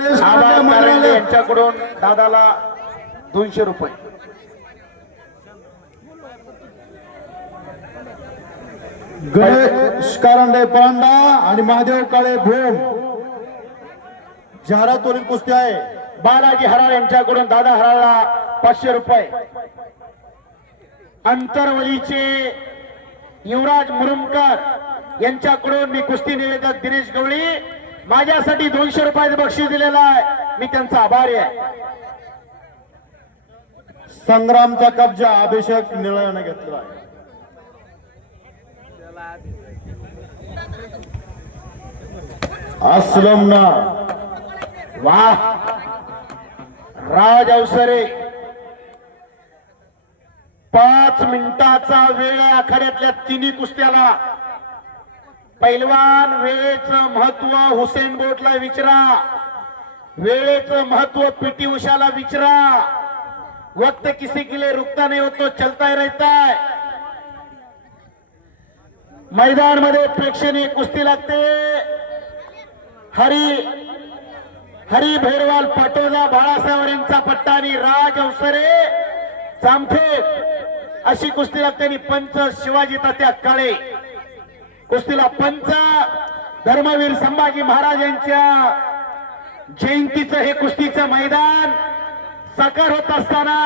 यांच्याकडून दादाला 200 रुपये. गणेश कारंडे परांडा आणि महादेव काळे भूम जाहिरातवरील कुस्ती आहे. बालाजी हराळ यांच्याकडून दादा हराळला 500 रुपये. अंतरवलीचे युवराज मुरुमकर यांच्याकडून मी कुस्ती निवेदक दिनेश गवळी माझ्यासाठी 200 रुपयाचं बक्षीस दिलेलं आहे. मी त्यांचा आभारी आहे. संग्रामचा कब्जा अभिषेक निळ्याने घेतला आहे. असलमना वाह राज अवसरे 5 मिनिटाचा वेळ आखाड्यातल्या तिन्ही कुस्त्याला. पैलवान वेळेचं महत्व हुसेन बोल्टला विचारा, वेळेचं महत्व पीटी उषाला विचारा. वक्त किसी के लिए रुकता नहीं, हो तो चलता ही रहता है. मैदान मध्ये प्रेक्षणीय कुस्ती लागते. हरी भैरवाल पाटोदा बाळासाहेब यांचा पट्टा आणि राज अवसरे जामखेड अशी कुस्ती लागते. आणि पंच शिवाजी तात्या काळे. कुस्तीला पंच धर्मवीर संभाजी महाराज यांच्या जयंतीचं हे कुस्तीचं मैदान साकार होत असताना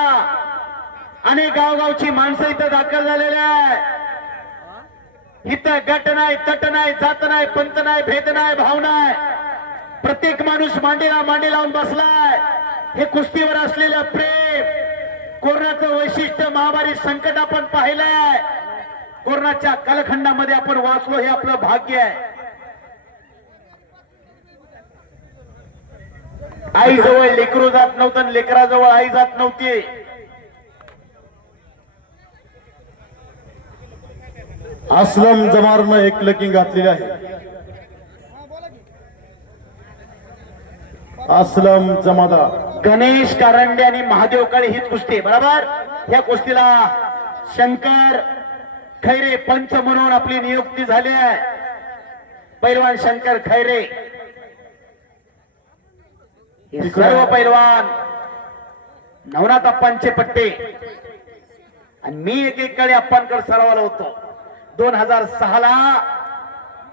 अनेक गावगावची माणसं इथं दाखल झालेली आहे. इथं गट नाही, तट नाही, जात नाही, पंत नाही, भेद नाही, भाव नाही. प्रत्येक माणूस मांडीला मांडी लावून बसलाय. हे कुस्तीवर असलेलं प्रेम, कोरोनाचं वैशिष्ट्य, महामारी संकट आपण पाहिलंय. कोरोनाच्या कालखंडामध्ये आपण वाचलो, हे आपलं भाग्य आहे. आई जवळ लेकरू जात नव्हतं, लेकराजवळ आई जात नव्हती. असलम जमारनं एक लकी घातलेली आहे. असलम जमादार गणेश कारंडे आणि महादेव काळे हीच कुस्ती बरोबर. या कुस्तीला शंकर खैरे पंच म्हणून आपली नियुक्ती झाली आहे. पैलवान शंकर खैरे. हे सर्व पैलवान नवनाथ अप्पांचे पट्टे. आणि मी एकेकडे अप्पांकडे सरावाला होतो. 2006 ला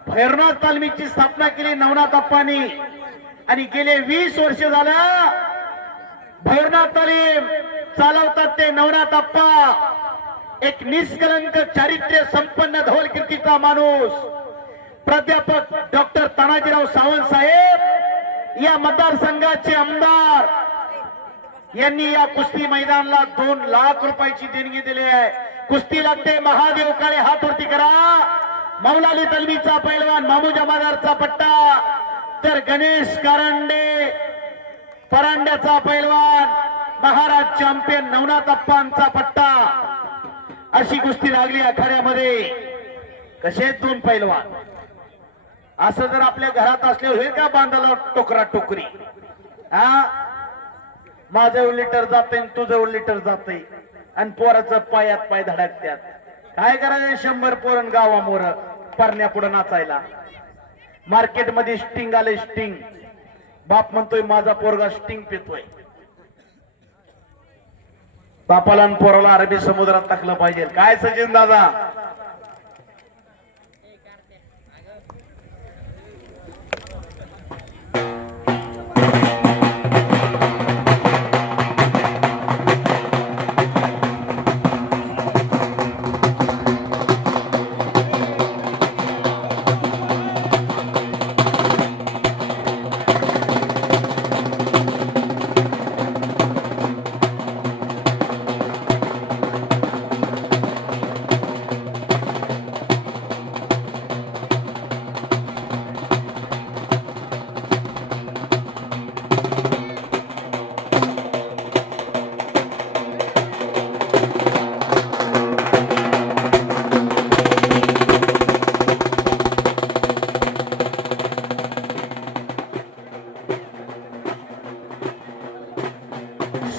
भैरवनाथ तालमीची स्थापना केली नवनाथ अप्पांनी. आणि गेले 20 वर्ष झालं भैरवनाथ तालीम चालवतात ते नवनाथ अप्पा. एक निष्कलंक चारित्र्य संपन्न धवल कीर्तीचा माणूस प्राध्यापक डॉक्टर तानाजीराव सावंत साहेब या मतदारसंघाचे आमदार यांनी या कुस्ती मैदानाला 2 लाख रुपयाची देणगी दिली आहे. कुस्ती लागते. महादेव काळे हात वरती करा. मौलाली तलमीचा पैलवान मामू जमादारचा पट्टा, तर गणेश कारंडे परांड्याचा पैलवान महाराज चॅम्पियन नवनाथ अप्पांचा पट्टा. अशी कुस्ती लागली आखाड्यामध्ये. कसे 2 पैलवान. असं जर आपल्या घरात असले होईल का बांधाला टोकरा टोकरी. माझं उलिटर जाते तुझं उलिटर जाते आणि पोराचं पायात पाय धडकत्यात. काय करायचं 100 पोरण गावामोर परण्या पुढे नाचायला. मार्केटमध्ये स्टिंग आले. स्टिंग बाप म्हणतोय माझा पोरगा स्टिंग पितोय. बापाला आणि पोराला अरबी समुद्रात टाकलं पाहिजे. काय सचिन दादा.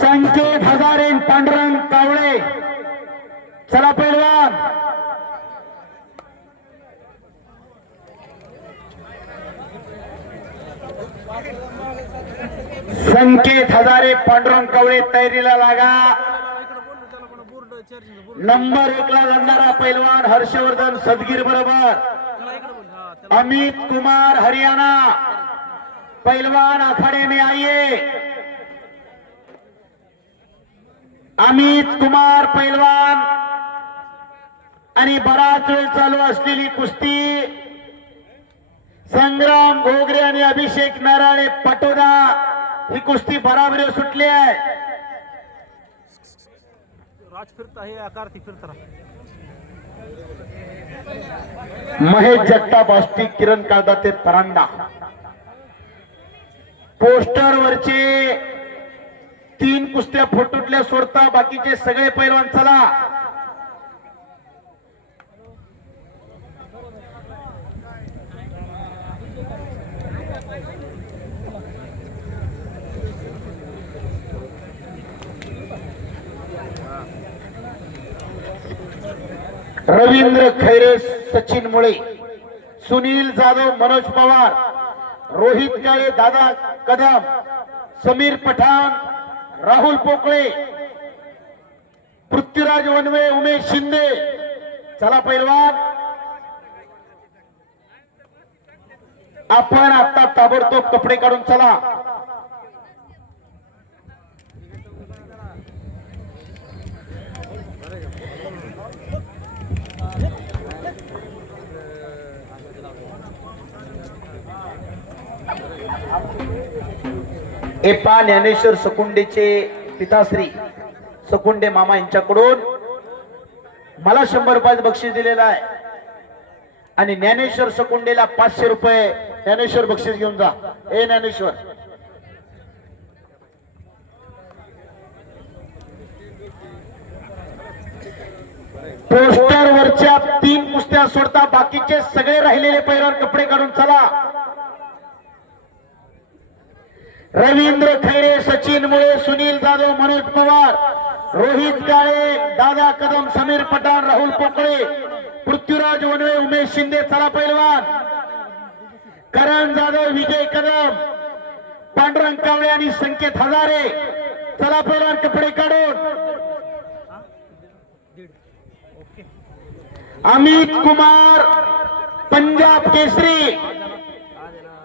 संकेत हजारे पांडुरंग कावळे. चला पैलवान. संकेत हजारे, पांडुरंग कवळे तयारीला लागा. नंबर 1 ला लढणारा पैलवान हर्षवर्धन सदगीर बरोबर अमित कुमार हरियाणा. पैलवान अखाड़े में आइए. अमित कुमार पैलवान आणि बराच वेळ चालू असलेली कुस्ती संग्राम घोगरे आणि अभिषेक नारायणे पटोदा ही कुस्ती बराबरी सुटली आहे. राज फिरता हे आकारती फिरता. महेश जगताप अष्टी, किरण काळदाते परांडा. पोस्टर वरचे 3 कुस्त्या फोटोतल्या सोडता बाकीचे सगळे पैलवान चला. रवींद्र खैरे, सचिन मुळे, सुनील जाधव, मनोज पवार, रोहित काळे, दादा कदम, समीर पठाण, राहुल पोकळे, पृथ्वीराज वनवे, उमेश शिंदे. चला पैलवान, आपण आता ताबडतोब कपडे काढून चला. एपा ज्ञानेश्वर सकुंडेचे पिताश्री सकुंडे मामा यांच्याकडून मला 100 रुपयाचं बक्षीस दिलेलं आहे आणि ज्ञानेश्वर सकुंडेला 500 रुपये ज्ञानेश्वर बक्षीस घेऊन जा. ए ज्ञानेश्वर, पोस्टर वरच्या 3 कुस्त्या सोडता बाकीचे सगळे राहिलेले पैलवान कपडे काढून चला. रवींद्र खैरे, सचिन मुळे, सुनील जाधव, मनोज पवार, रोहित काळे, दादा कदम, समीर पठाण, राहुल पोकळे, पृथ्वीराज वनवे, उमेश शिंदे. चला पैलवान, करण जाधव, विजय कदम, पांडुरंग कावळे आणि संकेत हजारे. चला पैलवान कपडे काढून. अमित कुमार पंजाब केसरी,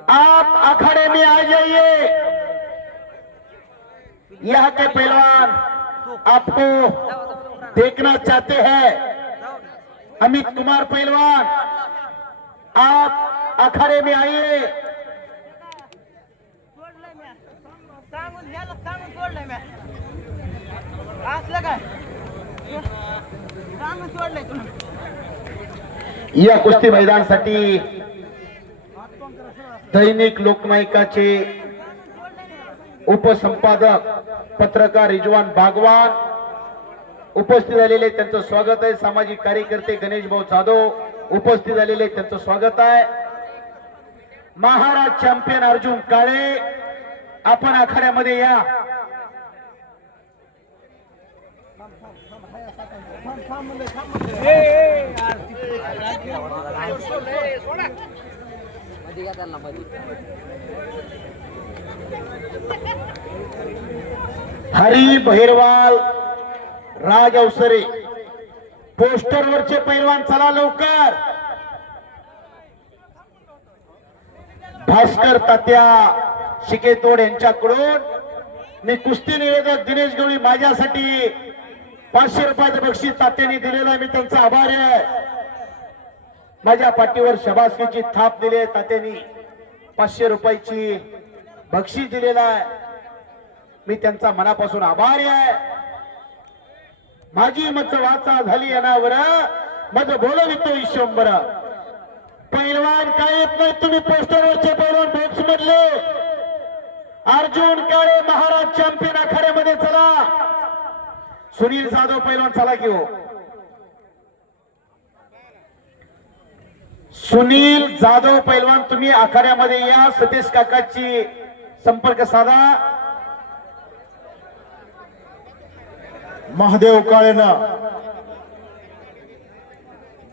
आप अखाड़े में आ जाइए. यहाँ के पहलवान आपको देखना चाहते हैं. अमित कुमार पहलवान, आप अखाड़े में आइए. या कुस्ती मैदानासाठी दैनिक लोकनायकाचे उपसंपादक पत्रकार रिजवान बागवान उपस्थित झालेले, त्यांचं स्वागत आहे. सामाजिक कार्यकर्ते गणेश भाऊ जाधव उपस्थित झालेले, त्यांचं स्वागत आहे. महाराज चॅम्पियन अर्जुन काळे, आपण आखाड्यामध्ये या. हरी बहिरवाल, राज अवसरे, पोस्टरवरचे पैलवान चला लवकर. भास्कर तात्या शिकेतोड यांच्याकडून मी कुस्ती निवेदक दिनेश गवळी माझ्यासाठी 500 रुपयाचं बक्षीस तात्यांनी दिलेलं आहे. मी त्यांचा आभारी आहे. माझ्या पाठीवर शबासकीची थाप दिली आहे तात्यांनी. 500 रुपयाची बक्षीस दिलेलं आहे. मी त्यांचा मनापासून आभारी आहे. माझी मत वाचा झाली अनावर, मज बोलवितो ईश्वंबर. पैलवान काय येत नाही तुम्ही पोस्टरवरचे पैलवान बॉक्स मधले. अर्जुन काळे महाराज चॅम्पियन आखाड्यामध्ये चला. सुनील जाधव पैलवान चला की हो. सुनील जाधव पैलवान तुम्ही आखाड्यामध्ये या. सतीश काकाची संपर्क साधा. महादेव काळेनं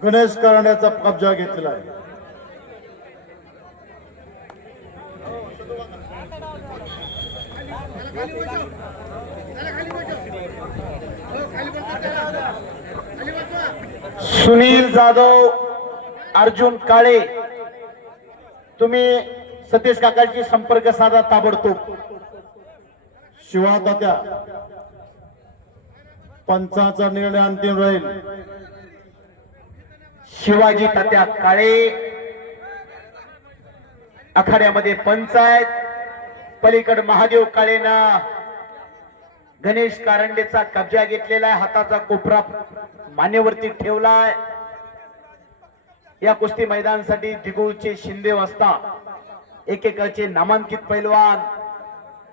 गणेश करण्याचा कब्जा घेतलेला आहे. सुनील जाधव, अर्जुन काळे, तुम्ही सतीश काकांची संपर्क साधा ताबडतोब. शिवा तात्या, पंचाचा निर्णय अंतिम राहील. शिवाजी तात्या काळे आखाड्यामध्ये पंच आहेत. पलीकड महादेव काळेना गणेश कारंडेचा कब्जा घेतलेला आहे. हाताचा कोपरा मानेवरती ठेवलाय. या कुस्ती मैदानासाठी दिगुळचे शिंदे वास्ता एकेकाचे नामांकित पैलवान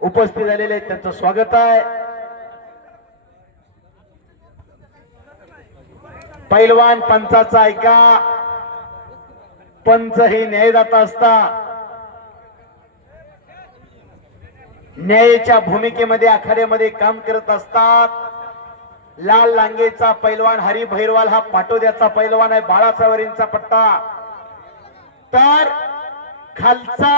उपस्थित झालेले आहेत, त्यांचं स्वागत आहे. पैलवान पंचाचा ऐका, पंच हे न्यायदाता असता. न्यायाच्या भूमिकेमध्ये आखाड्यामध्ये काम करत असतात. लाल लांगेचा पैलवान हरी भैरवाल हा पाटोद्याचा पैलवान आहे. बाळासावरींचा पट्टा. तर खालचा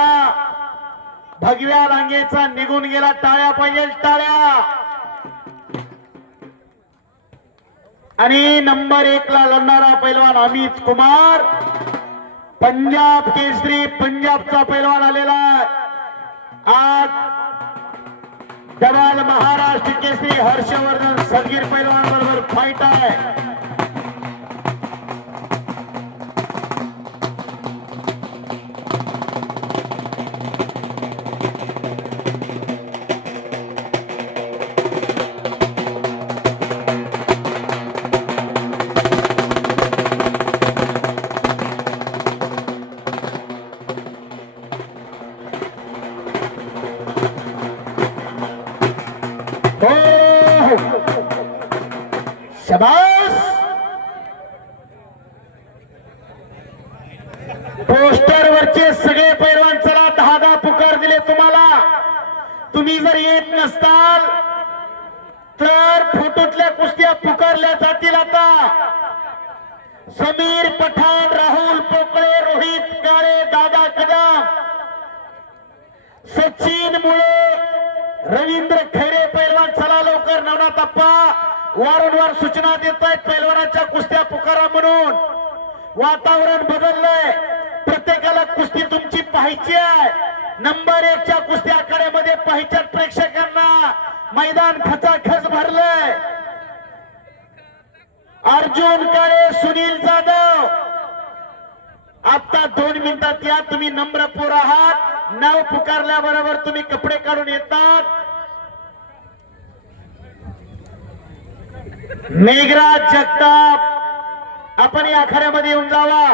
भगव्या लांगेचा निघून गेला. टाळ्या पाहिजे, टाळ्या. आणि नंबर 1 ला लढणारा पैलवान अमित कुमार, पंजाब केसरी, पंजाबचा पैलवान आलेला आहे. आज डबल महाराष्ट्र केसरी हर्षवर्धन सदगीर पैलवान बरोबर फाईट आहे. शाबास. पोस्टर वरचे सगळे पैलवान चला, 10 पुकार दिले तुम्हाला. तुम्ही जर येत नसताल तर फोटोतल्या कुस्त्या पुकारल्या जातील. आता समीर पठाण, राहुल पोकळे, रोहित काळे, दादा कदम, सचिन मुळे, रवींद्र खैरे पैलवान चला लवकर. नवनाथ अप्पा वारंवार सूचना देत आहेत पैलवानाच्या कुस्त्या पुकारा म्हणून. वातावरण बदललंय. प्रत्येकाला कुस्ती तुमची पाहायची आहे. नंबर 1 च्या कुस्ती आखाड्यामध्ये पाहायच्या प्रेक्षकांना मैदान खचाखच भरलंय. अर्जुन काळे, सुनील जाधव, आता 2 मिनिटात या. तुम्ही नम्रपूर आहात. नाव पुकारल्याबरोबर तुम्ही कपडे काढून येतात. मेघराज जगताप, आपण या आखाड्यामध्ये येऊन जावा.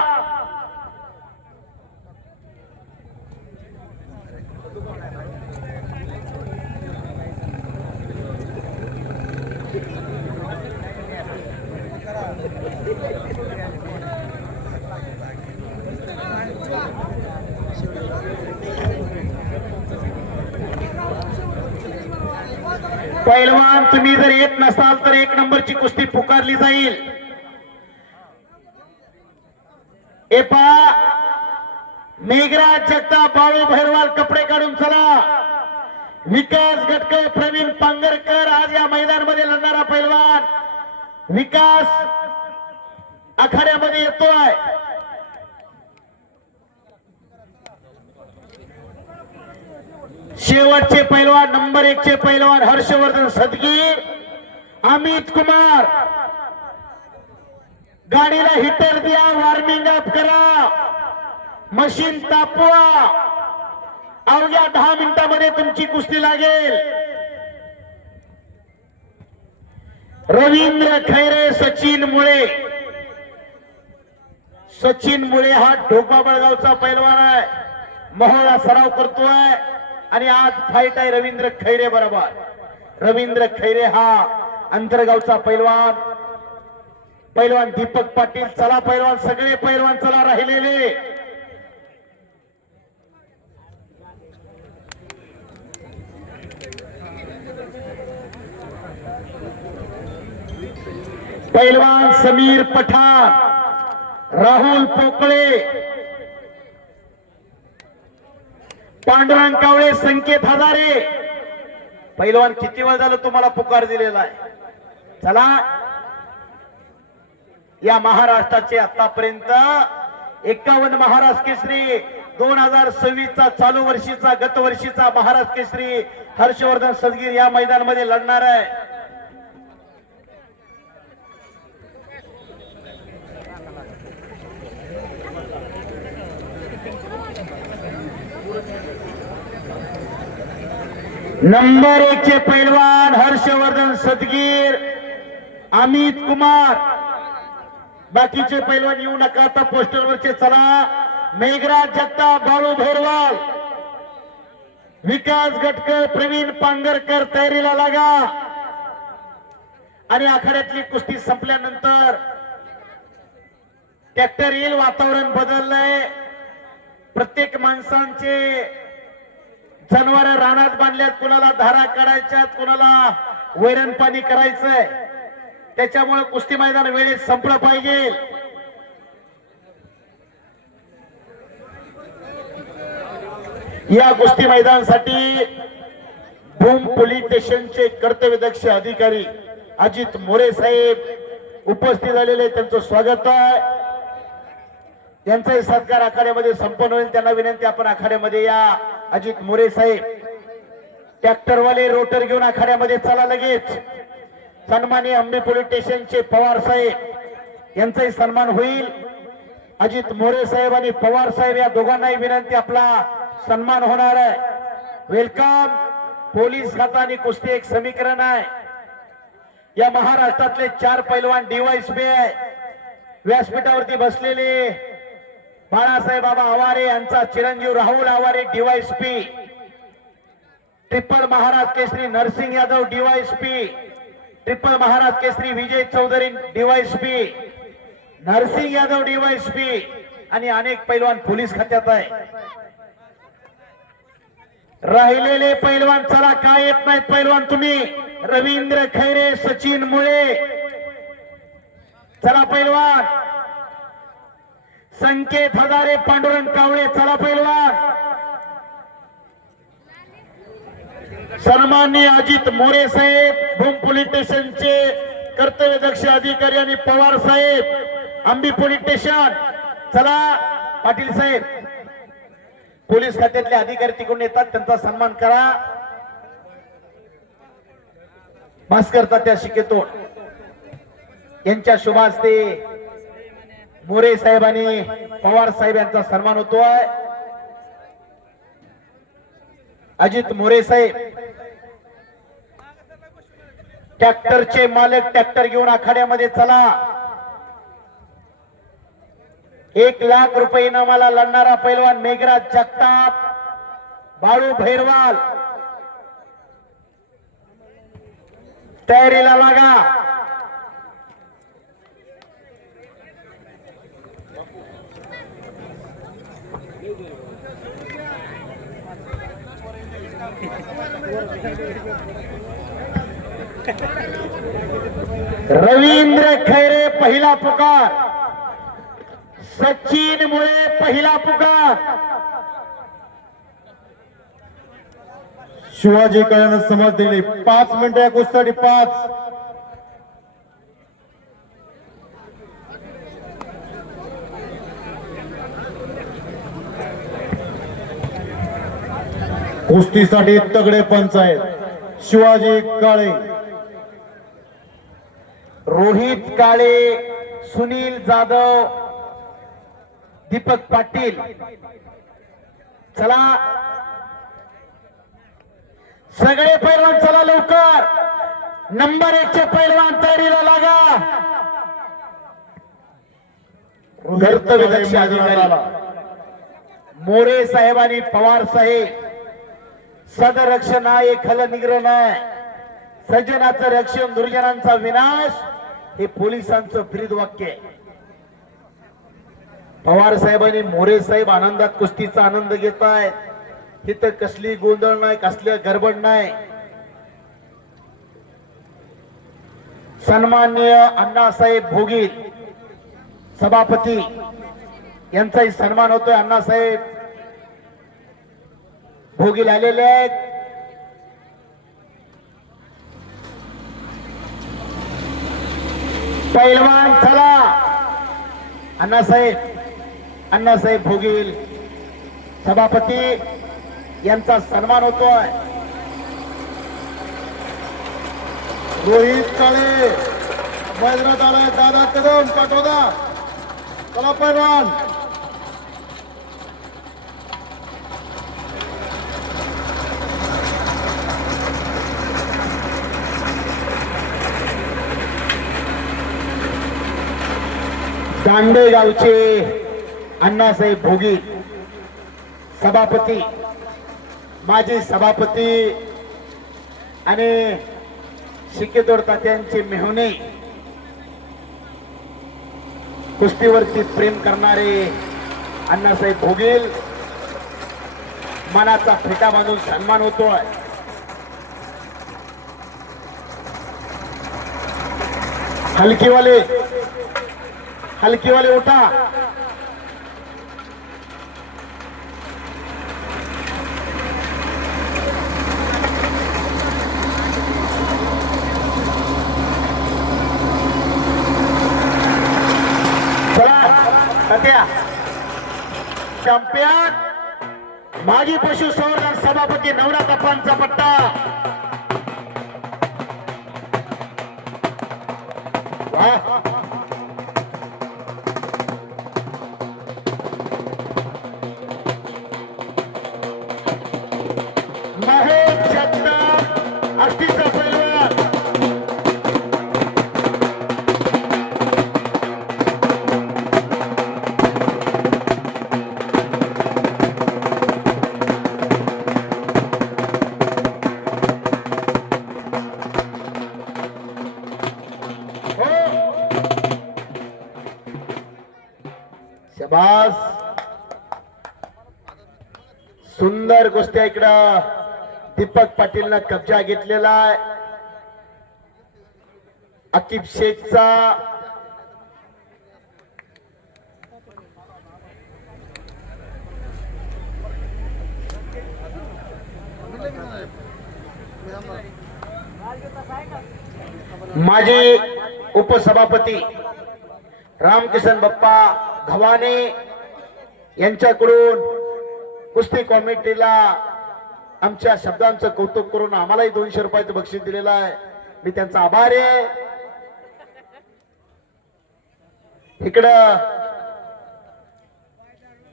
पैलवान तुम्ही जर येत नसाल तर 1 नंबरची कुस्ती पुकारली जाईल. मेघराज जगताप, बाळू भैरवाल कपडे काढून चला. विकास गटकर, प्रवीण पांगरकर आज या मैदानामध्ये लढणारा पैलवान. विकास आखाड्यामध्ये येतोय. शेवटचे पैलवान नंबर 1 चे पैलवान हर्षवर्धन सदगीर, अमित कुमार. गाडीला हिटर द्या, वॉर्मिंग अप करा, मशीन तापवा. अवघ्या 10 मिनिटांमध्ये तुमची कुस्ती लागेल. रवींद्र खैरे, सचिन मुळे. सचिन मुळे हा ढोका बळगावचा पैलवान आहे. मोहळा सराव करतोय आणि आज फाईट आहे रवींद्र खैरे बरोबर. रवींद्र खैरे हा अंतरगावचा पैलवान. पैलवान दीपक पाटील चला. पैलवान सगळे पैलवान चला राहिलेले. पैलवान समीर पठाण, राहुल पोकळे, पांडुरंग कावळे, संकेत हजारे, पैलवान किती वेळ झालं तुम्हाला पुकार दिलेला आहे. चला, या महाराष्ट्राचे आतापर्यंत 51 महाराष्ट्र केसरी 2026 चा चालू वर्षीचा गत वर्षीचा महाराष्ट्र केसरी हर्षवर्धन सदगीर या मैदानामध्ये लढणार आहे. नंबर 1 चे पैलवान हर्षवर्धन सदगीर, अमित कुमार. बाकीचे पैलवान येऊ नका आता पोस्टरवरचे. चला, मेघराज जगताप, बाळू भैरवाल, विकास गटकर, प्रवीण पांगरकर तयारीला लागा. आणि आखाड्यातली कुस्ती संपल्यानंतर ट्रॅक्टर येईल. वातावरण बदललंय. प्रत्येक माणसांचे जनावर रानात बांधल्यात, कुणाला धारा काढायच्यात, कुणाला वैरण पाणी करायचंय. त्याच्यामुळे कुस्ती मैदान वेळेत संपलं पाहिजे. या कुस्ती मैदानासाठी भूम पोलीस स्टेशनचे कर्तव्यदक्ष अधिकारी अजित मोरे साहेब उपस्थित झालेले, त्यांचं स्वागत आहे. त्यांचाही सत्कार आखाड्यामध्ये संपन्न होईल. त्यांना विनंती, आपण आखाड्यामध्ये या. अजित मोरे साहेब, ट्रॅक्टरवाले रोटर घेऊन आखाड्यामध्ये चला लगेच. सन्माननीय अंबे पोलीस स्टेशनचे पवार साहेब यांचाही सन्मान होईल. अजित मोरे साहेब आणि पवार साहेब या दोघांनाही विनंती, आपला सन्मान होणार आहे. वेलकम. पोलीस खाता आणि कुस्ती एक समीकरण आहे. या महाराष्ट्रातले 4 पैलवान डीवायएसपी आहे. व्यासपीठावरती बसलेले बाळासाहेब बाबा आवारे यांचा चिरंजीव राहुल आवारे डीवायएसपी, ट्रिपल महाराज केसरी नरसिंह यादव डीवायएसपी, ट्रिपल महाराज केसरी विजय चौधरी डीवायएसपी, नरसिंह यादव डीवायएसपी आणि अनेक पैलवान पोलीस खात्यात आहे. राहिलेले पैलवान चला, काय येत नाहीत पैलवान तुम्ही. रवींद्र खैरे, सचिन मुळे, चला पैलवान. संकेत हजारे, पांडुरंग कावळे, चला पैलवान. सन्माननीय अजित मोरे साहेब, भूम पोलीस स्टेशनचे कर्तव्यदक्ष अधिकारी आणि पवार साहेब, अंबी पोलीस स्टेशन, चला. पाटील साहेब, पोलीस खात्यातले अधिकारी तिकडून येतात, त्यांचा सन्मान करा. भास्कर तात्या शिकेतोड यांच्या शुभ हस्ते मोरे साहेब आणि पवार साहेब यांचा सन्मान होतोय. अजित मोरे साहेब, ट्रॅक्टरचे मालक, ट्रॅक्टर घेऊन आखाड्यामध्ये चला. 1 लाख रुपये इनामाला लढणारा पैलवान मेघराज जगताप, बाळू भैरवाल, तयारीला लागा. रवींद्र खैरे पहिला पुकार, सचिन मुळे पहिला पुकार. शिवाजी कळ्यानं समज दिली. 5 मिनिटं या कुस्तीसाठी. 5. कुस्तीसाठी तगडे पंच आहेत. शिवाजी काळे, रोहित काळे, सुनील जाधव, दीपक पाटील, चला. सगळे पैलवान चला लवकर. नंबर 1 चे पैलवान तयारीला लागा. कर्तव्यदक्ष अधिकारी मोरे साहेब आणि पवार साहेब, सदरक्षण आहे खल निग्रह नाही. सज्जनाचं रक्षण, दुर्जनांचा विनाश, हे पोलिसांचं ब्रीद वाक्य आहे. पवार साहेब आणि मोरे साहेब आनंदात कुस्तीचा आनंद घेत आहेत. इथं कसली गोंधळ नाही, कसली गडबड नाही. सन्माननीय अण्णासाहेब भोगील सभापती यांचाही सन्मान होतोय. अण्णासाहेब भोगील आलेले आहेत. पैलवान चला. अण्णासाहेब भोगील सभापती यांचा सन्मान होतोय. रोहित काळे मैदानात आलाय. दादा कदम पाठवदा. चला पैलवान. दांडेगावचे अण्णासाहेब भोगी सभापती, माजी सभापती आणि शिकेतोड तात्यांचे मेहुणे, कुस्तीवरती प्रेम करणारे अण्णासाहेब भोगील मनाचा फेटा बांधून सन्मान होतोय. हलकीवाले उठा. चॅम्पियन माजी पशुसंवर्धन सभापती नवनाथ अप्पांचा पट्टा. महेश जगताप आष्टीचा पैलवान. शाबास. सुंदर गोष्टी इकडं दीपक पाटीलनं कब्जा घेतलेला आहे. अकीब शेखचा माजी उपसभापती रामकिसन बाप्पा घवाने यांच्याकडून कुस्ती कमिटीला आमच्या शब्दांचं कौतुक करून आम्हालाही 200 रुपयाचं बक्षीस दिलेलं आहे. मी त्यांचा आभारी आहे. इकडं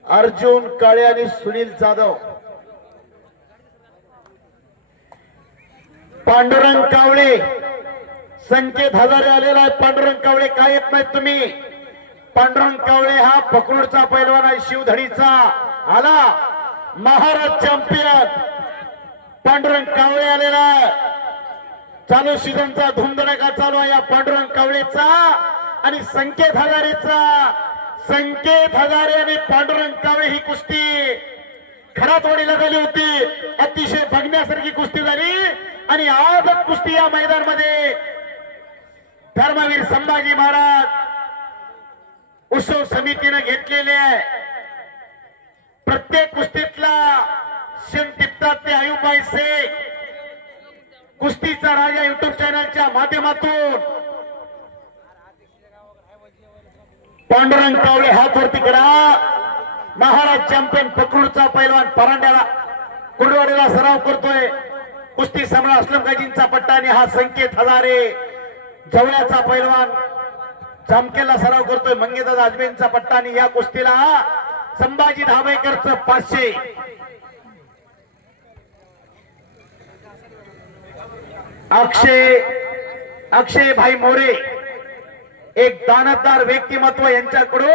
अर्जुन काळे आणि सुनील जाधव, पांडुरंग कावळे, संकेत हजारे आलेला आहे. पांडुरंग कावळे काय येत नाहीत तुम्ही? पांडुरंग कावळे हा पकडूरचा पैलवान आहे. शिवधडीचा आला महाराज चॅम्पियन पांडुरंग कावळे आलेला आहे. चालू सीझनचा धुमधडाका चालू आहे या पांडुरंग कावळेचा आणि संकेत हजारेचा. संकेत हजारे आणि पांडुरंग कावळे ही कुस्ती खरातवाडीला झाली होती. अतिशय बघण्यासारखी कुस्ती झाली आणि आजच कुस्ती या मैदानामध्ये धर्मवीर संभाजी महाराज उत्सव समितीने घेतलेले आहे. प्रत्येक कुस्तीतला शिम टिपतात ते आयुबाई शेख. कुस्तीचा राजा युट्यूब चॅनलच्या माध्यमातून पांडुरंग कावळे हात वरती करा. महाराज चॅम्पियन पकडूरचा पैलवान परांड्याला कुडवाडीला सराव करतोय. कुस्ती सम्राट असलम गाजींचा पट्टा आणि हा संकेत हजारे जवळचा पैलवान जामखेडला सराव करतोय. मंगेदादा आजमेंचा पट्टा आणि या कुस्तीला संभाजी धाबेकरचं 500. अक्षय भाई मोरे एक दानतदार व्यक्तिमत्व यांच्याकडून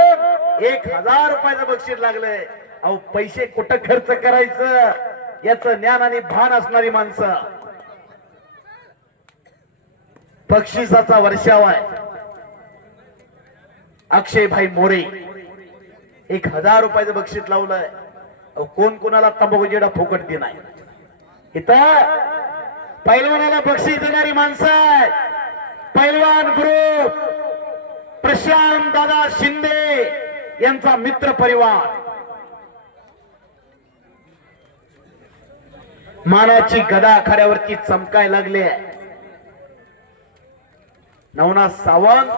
1000 रुपयाचं बक्षीस लागलंय. अहो पैसे कुठं खर्च करायचं याचं ज्ञान आणि भान असणारी माणसं. बक्षिसाचा वर्षाव आहे. अक्षय भाई मोरे 1000 रुपयाचं बक्षीस लावलंय. कोण कोणाला तंबाखू जेडा फुकट दे नाही. इथं पैलवानाला बक्षीस देणारी माणसं आहे. पैलवान ग्रुप प्रशांत दादा शिंदे यांचा मित्र परिवार. मानाची गदा आखाड्यावरती चमकाय लागले. नवनाथ सावंत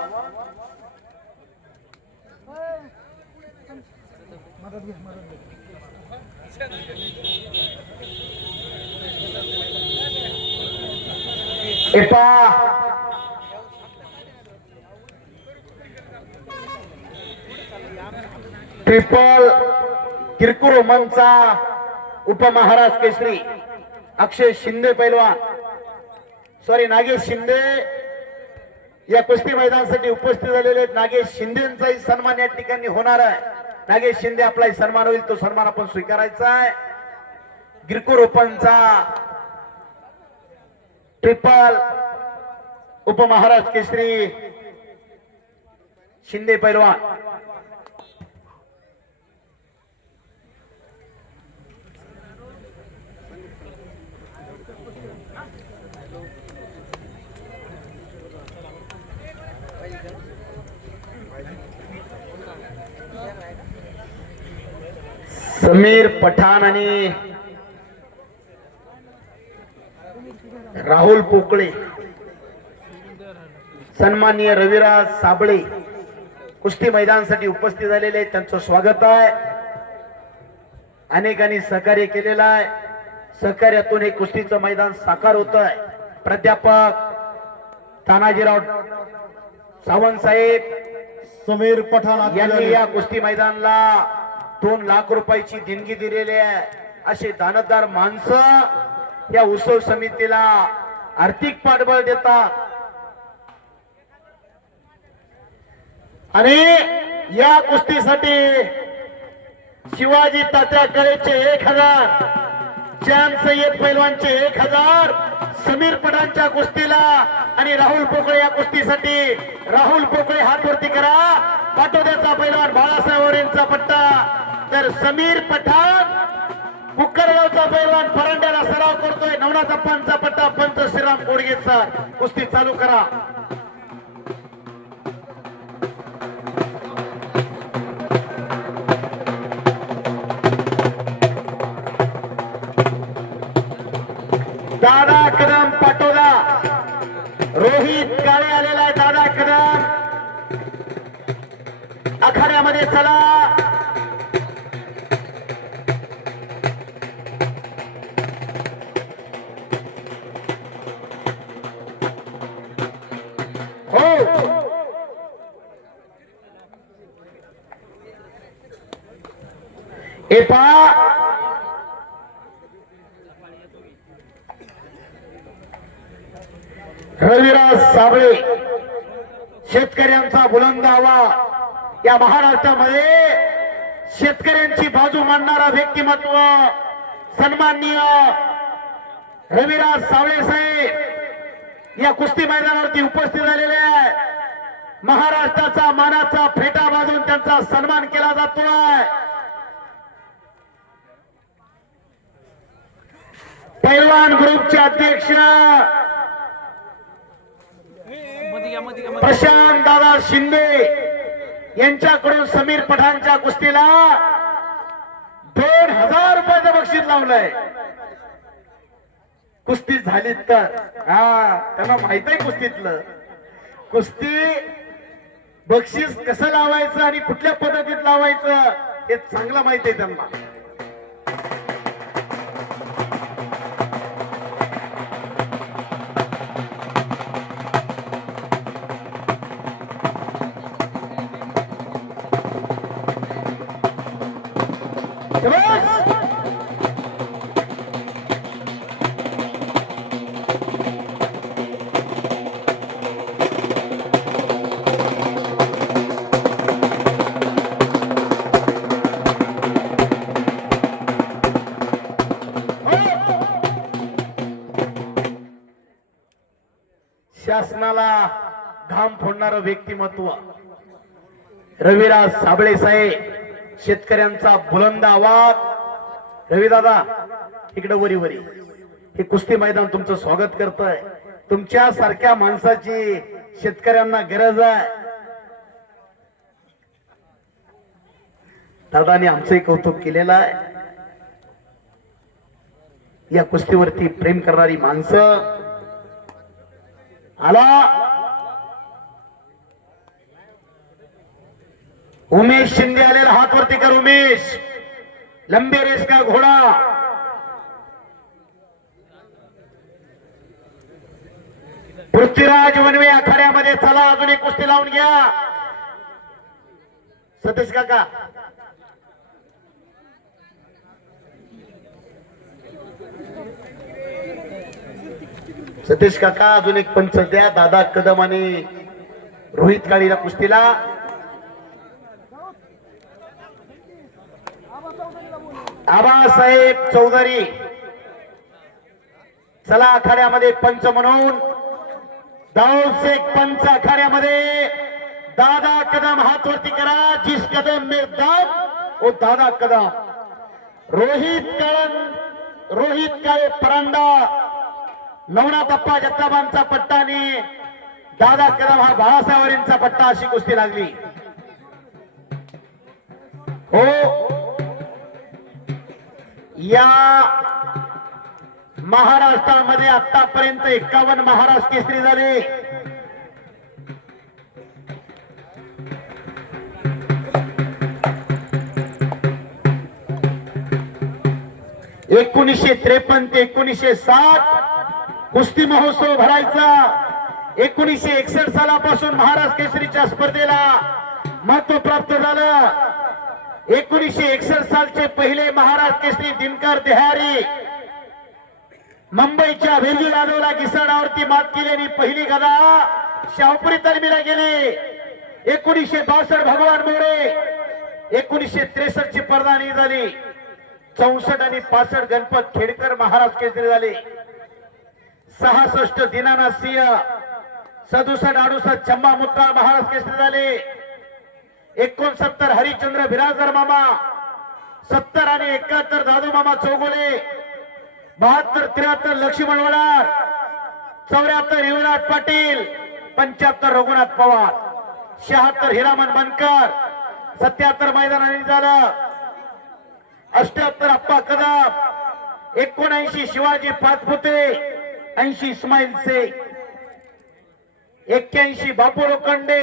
एपा ट्रिपल किरकोळ मंचा उपमहाराज केसरी अक्षय शिंदे पैलवान सॉरी नागेश शिंदे या कुस्ती मैदानासाठी उपस्थित झालेले आहेत. नागेश शिंदेचाही सन्मान या ठिकाणी होणार आहे. नागेश शिंदे आपलाही सन्मान होईल, तो सन्मान आपण स्वीकारायचा आहे. गिरकोर ओपनचा ट्रिपल उपमहाराज केसरी शिंदे पैलवान समीर पठाण आणि राहुल पोकळे सन्माननीय रविराज साबळे कुस्ती मैदानासाठी उपस्थित झालेले आहेत. त्यांचं स्वागत आहे. अनेकांनी सहकार्य केलेलं आहे. सहकार्यातून हे कुस्तीचं मैदान साकार होत आहे. प्राध्यापक तानाजीराव सावंत साहेब समीर पठाण यांनी या कुस्ती मैदानाला 2 लाख रुपयाची देणगी दिलेली आहे. असे दानदार माणसं या उत्सव समितीला आर्थिक पाठबळ देतात आणि या कुस्तीसाठी शिवाजी तात्या कळेचे 1000, चांद सय्यद पैलवानचे 1000, समीर पठाणच्या कुस्तीला आणि राहुल पोकळे या कुस्तीसाठी राहुल पोकळे हात वरती करा. पाटोद्याचा पैलवान बाळासाहेब वरेंचा पट्टा, तर समीर पठाण कुक्करगावचा पैलवान फरांड्याला सराव करतोय. नवनाथ अप्पांचा पट्टा पंच श्रीराम कोडगेचा. कुस्ती चालू करा. दादा कदम पाटोदा, रोहित काळे आलेला आहे. दादा कदम आखाड्यामध्ये चला. हो हे पहा रविराज साबळे शेतकऱ्यांचा बुलंद आवाज या महाराष्ट्रामध्ये शेतकऱ्यांची बाजू मांडणारा व्यक्तिमत्व सन्माननीय रविराज साबळे साहेब या कुस्ती मैदानावरती उपस्थित झालेले आहे. महाराष्ट्राचा मानाचा फेटा बांधून त्यांचा सन्मान केला जातोय. पैलवान ग्रुपचे अध्यक्ष प्रशांत दादा शिंदे यांच्याकडून समीर पठाणच्या कुस्तीला 2000 रुपयाचं बक्षीस लावलंय. कुस्ती झाली तर त्यांना माहित आहे कुस्तीतलं. कुस्ती बक्षीस कसं लावायचं आणि कुठल्या पद्धतीत लावायचं हे चांगलं माहित आहे त्यांना. शासनाला घाम फोडणारं व्यक्तिमत्व रविराज साबळे साहेब शेतकऱ्यांचा बुलंद आवाज. रविदादा इकडे वरी वरी हे कुस्ती मैदान तुमचं स्वागत करतंय. तुमच्या सारख्या माणसाची शेतकऱ्यांना गरज आहे. दादाने आमचंही कौतुक केलेलं आहे. या कुस्तीवरती प्रेम करणारी माणसं आला उमेश शिंदे आलेला, हात वरती कर उमेश. लंबे रेस का घोडा. पृथ्वीराज वनवे आखाड्यामध्ये. चला अजून एक कुस्ती लावून घ्या सतीश काका. सतीश काका अजून एक पंच द्या. दादा कदम आणि रोहित काळीला कुस्तीला. आबासाहेब चौधरी चला आखाड्यामध्ये पंच म्हणून. दाऊद शेख पंच आखाड्यामध्ये. दादा कदम हात वरती करा. जिस कदम में दम वो दादा कदम. रोहित काळे परांडा. नवनाथ अप्पा जगताबांचा पट्टा आणि दादा कदम हा बाळासाहेबांचा पट्टा. अशी कुस्ती लागली. हो या महाराष्ट्रामध्ये आतापर्यंत 51 महाराष्ट्र केसरी झाले. एकोणीसशे 53 ते 1960 कुस्ती महोत्सव भरायचा. 1961 सालापासून महाराष्ट्र केसरीच्या स्पर्धेला महत्व प्राप्त झालं. 1961 सालचे पहिले महाराष्ट्र केसरी दिनकर देहारी मुंबईच्या वेल्यू यादवला घिसाडावरती मात केली आणि पहिली गदा शाहपुरी तालमीला गेली. 1962 भगवान मोरे. 1963 ची पर्दानी झाली. 64 आणि 65 गणपत खेडकर महाराष्ट्र केसरी झाले. 66 दिनानाथ सिंह. 67 68 चंबा मुत्ताळ महाराष्ट्र केसरी झाले. 69 हरिश्चंद्र बिराजदार मामा. 70 आणि 71 दादू मामा चौगुले. 72 73 लक्ष्मण वडार. 74 युवराज पाटील. 75 रघुनाथ पवार. 76 हिरामन बनकर. 77 मैदानाने झालं. 78 अप्पा कदम. 79 शिवाजी पाचपुते. 80 इस्माईल शेख. 81 बापू लोखंडे.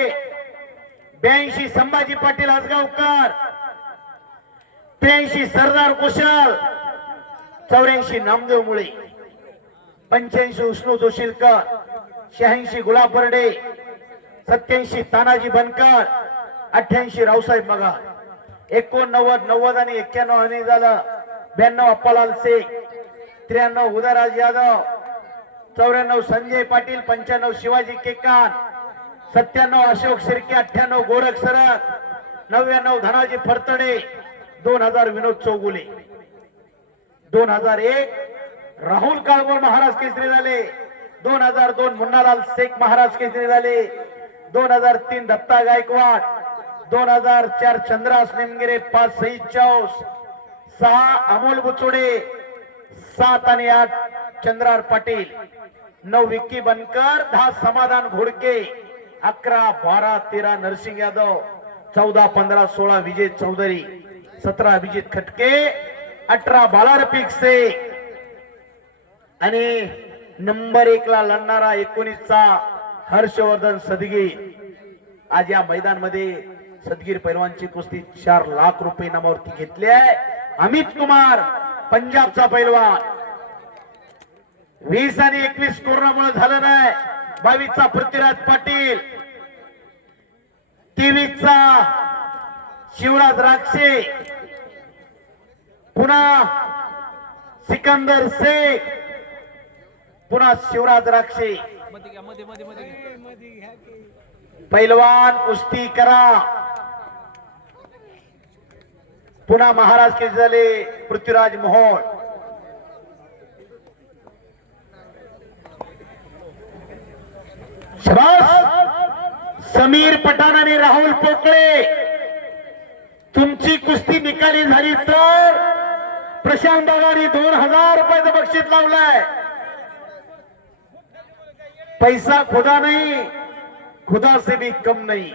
82 संभाजी पाटील आसगावकर. 83 सरदार कुशल. 84 नामदेव मुळे. 85 विष्णू जोशीलकर. 86 गुलाब बर्डे. 87 तानाजी बनकर. 88 रावसाहेब मगा. 89 90 आणि 91 आणि झालं. 92 अप्पालाल शेख. 93 उदयराज यादव. 94 संजय पाटील. 95 शिवाजी केकान. 97 अशोक शिर्के. 98 गोरख सरत. 99 धनाजी फरतडे. 2000 विनोद चौगुले. 2001 राहुल काळगोळ महाराज केसरी झाले. 2002 मुन्नालाल शेख महाराज केसरी झाले. 2003 दत्ता गायकवाड. 2004 चंद्रास निमगिरे. 5 सईद चौस. 6 अमोल बुचोडे. 7 आणि 8 चंद्रार पाटील. 9 विक्की बनकर. 10 समाधान घोडके. 11 12 13 नरसिंग यादव. 14 15 16 विजय चौधरी. 17 अभिजित खटके. 18 बालार पिक्से आणि नंबर 1 ला लढणारा 19 चा हर्षवर्धन सदगीर. आज या मैदान मध्ये सदगीर पैलवानची कुस्ती 4 लाख रुपये नामावरती घेतली आहे. अमित कुमार पंजाबचा पैलवान. 20 आणि 21 कोरोनामुळे झालं नाही. 22 चा पृथ्वीराज पाटील. 23 चा शिवराज राक्षे. पुन्हा सिकंदर शेख. पुन्हा शिवराज राक्षे. पैलवान कुस्ती करा. पुन्हा महाराज केसरी झाले पृथ्वीराज मोहोळ. शाबास. समीर पठाण आणि राहुल पोकळे. तुमची कुस्ती निकाली झाली तर प्रशांत दादानी 2000 रुपयाचं बक्षीस लावलंय. पैसा खुदा नहीं, खुदा से भी कम नहीं.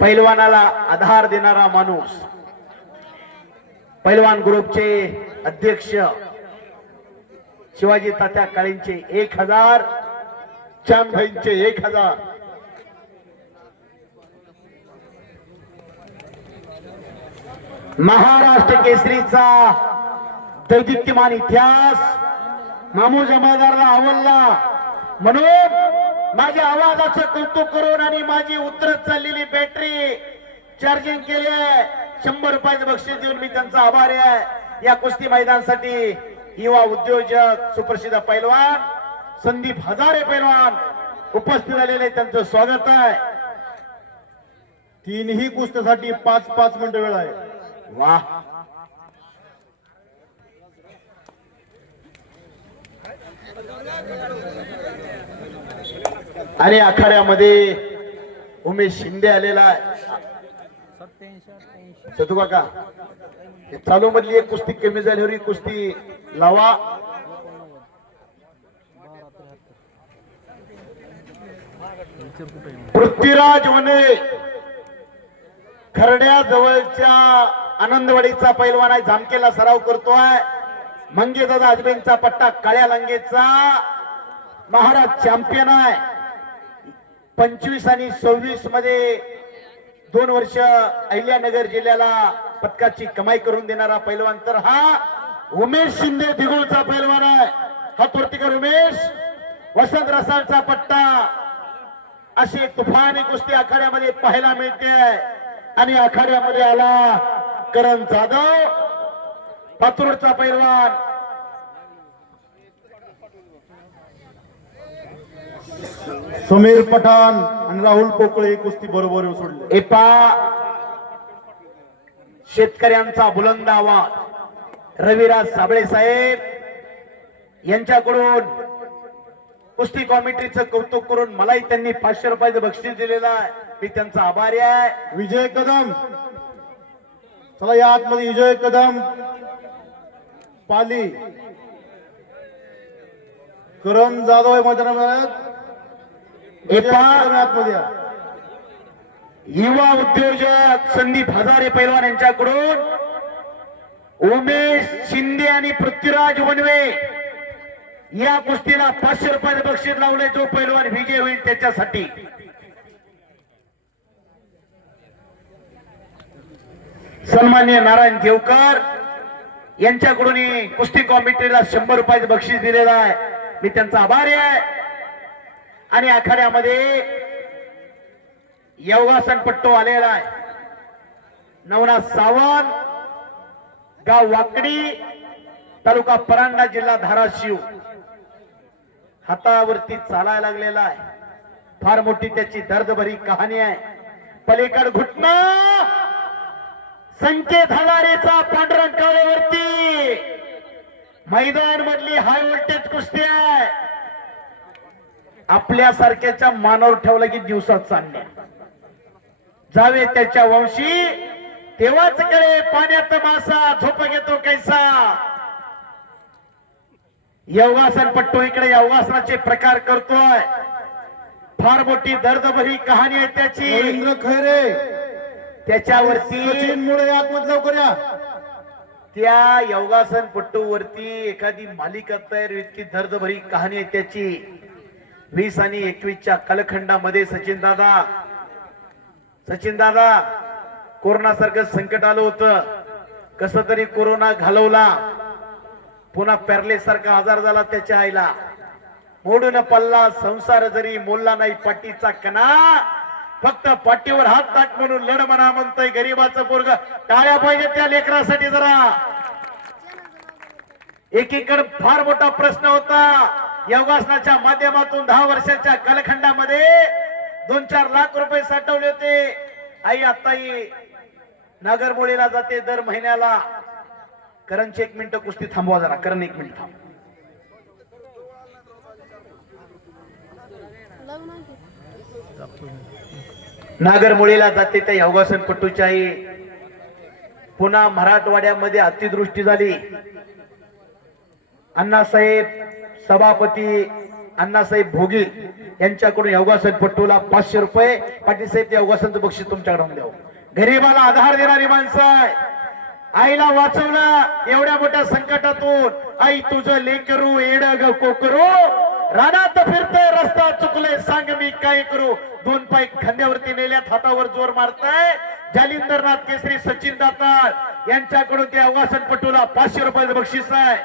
पैलवानाला आधार देणारा माणूस. पैलवान ग्रुपचे अध्यक्ष शिवाजी तात्या काळींचे 1000. चांद भाईंचे 1000. महाराष्ट्र केसरीचा दैदिप्यमान इतिहास मामू जमादारला आवडला म्हणून माझ्या आवाजाचं कौतुक करून आणि माझी उतरत चाललेली बॅटरी चार्जिंग केली आहे. 100 रुपयाचं बक्षीस देऊन मी त्यांचा आभारी आहे. या कुस्ती मैदानासाठी युवा उद्योजक सुप्रसिद्ध पैलवान संदीप हजारे पैलवान उपस्थित झालेले त्यांचं स्वागत आहे. तीनही कुस्त्यासाठी 5-5 मिनिटं वेळ आहे. वाह आणि आखाड्यामध्ये उमेश शिंदे आलेला आहे. 87-88 सतू काका चालू मधली एक कुस्ती कमी झाल्यावर ही कुस्ती लावा. पृथ्वीराज वने खरड्या जवळच्या आनंदवाडीचा पैलवान आहे. जामकेला सराव करतोय. मंगेदादा आजबेंचा पट्टा काळ्या लंगेचा महाराज चॅम्पियन आहे. 25 आणि 26 मध्ये 2 वर्ष अहिल्यानगर जिल्ह्याला पदकाची कमाई करून देणारा पैलवान. तर हा उमेश शिंदे दिगोळचा पैलवान आहे. हा तोर्तीकर उमेश. वसंत रसाळचा पट्टा. अशी तुफानी कुस्ती आखाड्यामध्ये पाहायला मिळते. आणि आखाड्यामध्ये आला करण जाधव पातूरचा पैलवान. समीर पठाण आणि राहुल पोकळे ही कुस्ती बरोबर सोडले. एपा शेतकऱ्यांचा बुलंद आवाज रविराज साबळे साहेब यांच्याकडून कुस्ती कॉमिटीचं कौतुक करून मलाही त्यांनी 500 रुपयाचं बक्षीस दिलेलं आहे. मी त्यांचा आभारी आहे. विजय कदम चला या आतमध्ये. विजय कदम पाली करण जाधव आहे मैदानामध्ये. विजय कदम आतमध्ये या. युवा उद्योजक संदीप हजारे पैलवान यांच्याकडून उमेश शिंदे आणि पृथ्वीराज वनवे या कुस्तीला 500 रुपयाचं बक्षीस लावले. जो पैलवान विजय होईल त्याच्यासाठी. सन्मान्य नारायण देवकर यांच्याकडून कुस्ती कॉमिटीला 100 रुपयाचं बक्षीस दिलेलं आहे. मी त्यांचा आभारी आहे. आणि आखाड्यामध्ये योगासन पट्टू आलेला आहे. नवनाथ सावंत गाव वाकडी तालुका परांडा जिल्हा धाराशिव. हातावरती चालायला लागलेला आहे. फार मोठी त्याची दर्दभरी कहाणी आहे. पलीकड घुटना संकेत हजारेचा पांढरंग काळेवरती मैदान मधली हाय व्होल्टेज कुस्ती आहे. आपल्या सारख्याच्या मानावर ठेवला की दिवसात चालणे जावे त्याच्या वंशी तेव्हाच कळे पाण्यात मासा झोप घेतो कैसा. योगासन पट्टू इकडे योगासनाचे प्रकार करतोय. फार मोठी दर्दभरी कहाणी आहे त्याची. रवींद्र खैरे त्याच्यावरती सचिन मुळे आतमध्ये लवकर या. त्या योगासन पट्टूवरती एखादी मालिका तयार इतकी दर्दभरी कहाणी आहे त्याची. 20 आणि 21च्या कालखंडामध्ये सचिन दादा कोरोना सारखं संकट आलं होतं. कस तरी कोरोना घालवला. पुन्हा पॅरलेस सारखा आजार झाला त्याच्या आईला. मोडून पल्ला संसार जरी मोडला नाही पाठीचा कणा. फक्त पाठीवर हात टाक म्हणून लढ म्हणा म्हणतोय गरीबाचं पोरग. टाळ्या पाहिजे त्या लेकरासाठी जरा. एकीकडे फार मोठा प्रश्न होता. योगासनाच्या माध्यमातून 10 वर्षाच्या कालखंडामध्ये 2-4 लाख रुपये साठवले होते. आई आताही नागरमोळीला जाते दर महिन्याला. करणची 1 मिनिट कुस्ती थांबवा जरा. करण 1 मिनिट थांब. नागरमोळीला जाते त्या योगासन पट्टूच्या आई. पुन्हा मराठवाड्यामध्ये अतिदृष्टी झाली. अण्णासाहेब सभापती अण्णासाहेब भोगी यांच्याकडून योगासन पट्टूला 500 रुपये. पाटील साहेब त्या योगासनचं बक्षीस तुमच्याकडून द्यावं. गरीबाला आधार देणारी माणसं आहे. आईला वाचवलं एवढ्या मोठ्या संकटातून. आई तुझं लेकरू एड कोकरू रानात फिरतोय रस्ता चुक तुला सांग मी काय करू. दोन पाय खांद्यावरती नेल्यात, हातावर जोर मारताय. जालिंदरनाथ केसरी सचिन दातार यांच्याकडून त्या योगासनपटूला 500 रुपये बक्षीस आहे.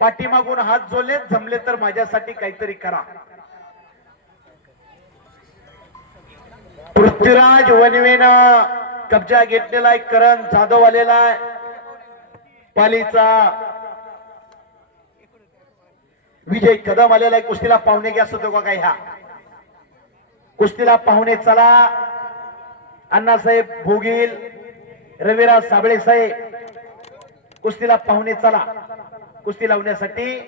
पाठीमागून हात जोडले, जमले तर माझ्यासाठी काहीतरी करा. पृथ्वीराज वनवेनं कब्जा घेतलेला आहे. करण जाधव आलेला आहे पालीचा. विजय कदम आलेला आहे. कुस्तीला पाहुणे घ्या असतो का काय? ह्या कुस्तीला पाहुणे चला. अण्णासाहेब भोगील, रविराज साबळे साहेब, कुस्तीला पाहुणे चला कुस्ती लावण्यासाठी.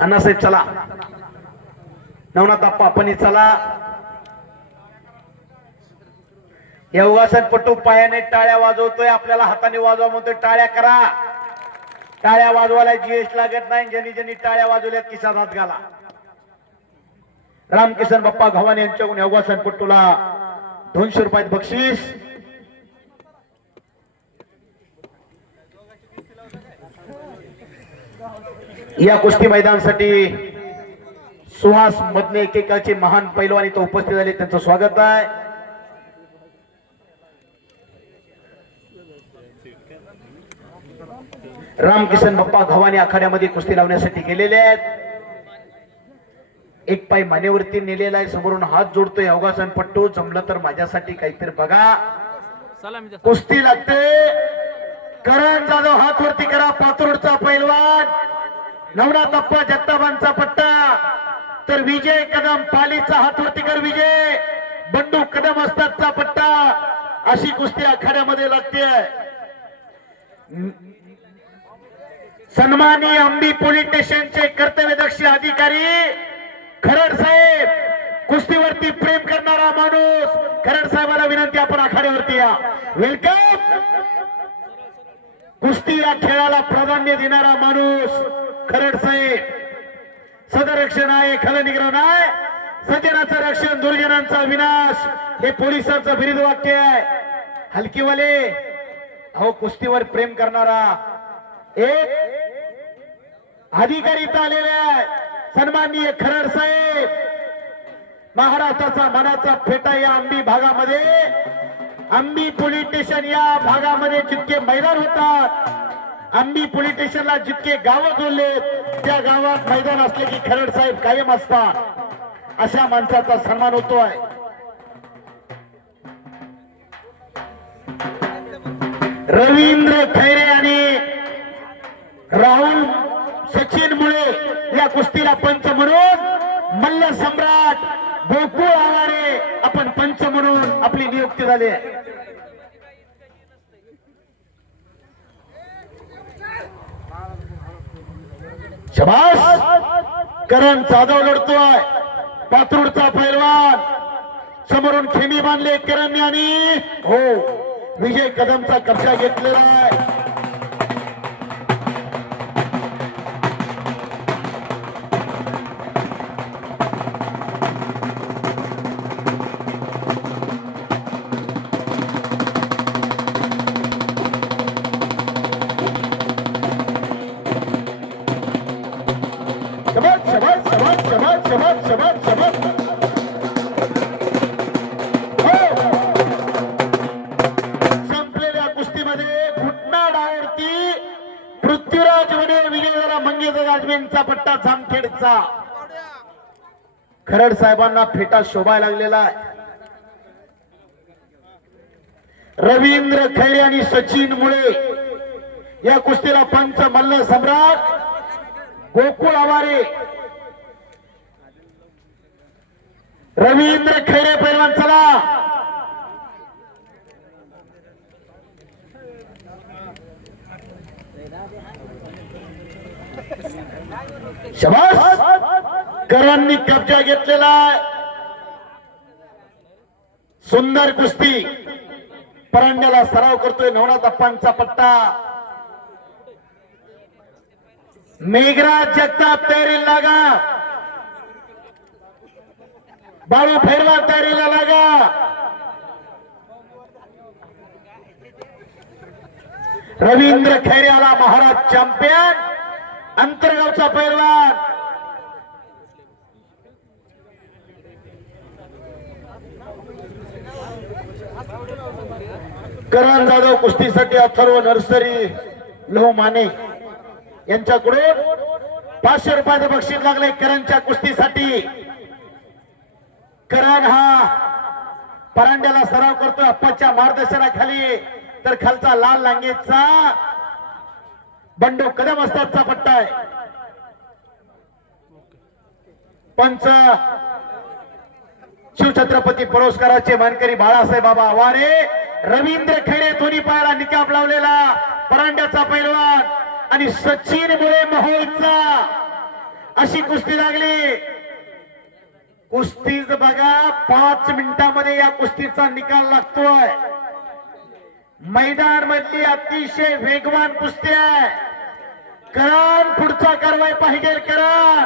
अण्णासाहेब चला. नवनाथ आप्पा आपण चला. योगासनपटू पायाने टाळ्या वाजवतोय, आपल्याला हाताने वाजवा म्हणतोय. टाळ्या करा. टाळ्या वाजवायला जीएस लागत नाही. ज्यांनी ज्यांनी टाळ्या वाजवल्यात खिशात हात घाला. रामकिसन बाप्पा घवाने यांच्याकडून योगासनपटूला 200 रुपयात बक्षीस. या कुस्ती मैदानासाठी सुहास मधने एकेकाचे महान पैलवान इथं उपस्थित झाले, त्यांचं स्वागत आहे. रामकिसन बाप्पा घवाने आखाड्यामध्ये कुस्ती लावण्यासाठी गेलेले आहेत. एक पाय मानेवरती नेलेला आहे. समोरून हात जोडतोय योगासनपटू. जमलं तर माझ्यासाठी काहीतरी बघा. कुस्ती लागते. करण जाधव हात वरती करा. पातुरचा पैलवान नवनाथ अप्पा जगताबांचा पट्टा, तर विजय कदम पालीचा हात वरती कर. विजय बंडू कदम असतातचा पट्टा. अशी कुस्ती आखाड्यामध्ये लागते. सन्माननीय अंबी पोलीस स्टेशनचे कर्तव्यदक्ष अधिकारी खरड साहेब, कुस्तीवरती प्रेम करणारा माणूस. खरड साहेबांना विनंती, आपण आखाड्यावरती या. वेलकम. कुस्ती या खेळाला प्राधान्य देणारा माणूस खरड साहेब. सदरक्षण आहे, खलनिग्रहण आहे. सज्जनाचं रक्षण, दुर्जनांचा विनाश, हे पोलिसांचं विरुद्ध वाक्य आहे. हलकीवाले अहो, कुस्तीवर प्रेम करणारा एक अधिकारी इथं आलेले आहे. सन्माननीय खरड साहेब. महाराष्ट्राचा मनाचा फेटा या अंबी भागामध्ये, अंबी पोलीस स्टेशन या भागामध्ये जितके मैदान होतात, अंबी पोलीस स्टेशनला जितके गावं जोडले, त्या गावात मैदान असले की खरड साहेब कायम असतात. अशा माणसाचा सन्मान होतोय. रवींद्र खैरे आणि राहुल सचिन मुळे या कुस्तीला पंच म्हणून, मल्ल सम्राट गोकुळ आवारे आपण पंच म्हणून आपली नियुक्ती झाली आहे. शबास. करण जाधव लढतोय, पात्रूडचा पैलवान. समोरून खेमी बांधले करण यांनी. हो, विजय कदमचा कब्जा घेतलेला आहे. संपलेल्या कुस्तीमध्ये घुटना डावरती पृथ्वीराज वने विजय मंगेश राजवेंचा पट्टा जामखेडचा. खरड साहेबांना फेटा शोभायला लागलेला आहे. रवींद्र खैरे आणि सचिन मुळे या कुस्तीला पंच मल्ल सम्राट गोकुळ आवारे. रवींद्र खैरे पैलवान चला. शबास. करणनी कब्जा घेतलेला आहे. सुंदर कुस्ती. परांड्याला सराव करतोय नवनाथ अप्पांचा पट्टा. मेघराज जगताप तयारीला लागा. बाळू भैरवा तयारीला लागा. रवींद्र खैरे आला महाराज चॅम्पियन. अंतरगावचा पैलवान करण जाधव, कुस्तीसाठी अथर्व नर्सरी लोहमाने यांच्याकडून 500 रुपयाचं बक्षीस लागले करणच्या कुस्तीसाठी. करण हा परांड्याला सराव करतोय अप्पाच्या मार्गदर्शनाखाली. तर खालचा लाल लांगेचा बंडू कदम असतातचा पट्टा आहे. पंच शिवछत्रपती पुरस्काराचे मानकरी बाळासाहेब बाबा आवारे, रवींद्र खैरे दोन्ही पायाला निकाब लावलेला परांड्याचा पैलवान आणि सचिन मुळे महोळचा अशी कुस्ती लागली. कुस्तीच बघा 5 मिनिटांमध्ये या कुस्तीचा निकाल लागतोय. मैदान मधली अतिशय वेगवान कुस्ती आहे. करण पुढचा कारवाई पाहिजे. करण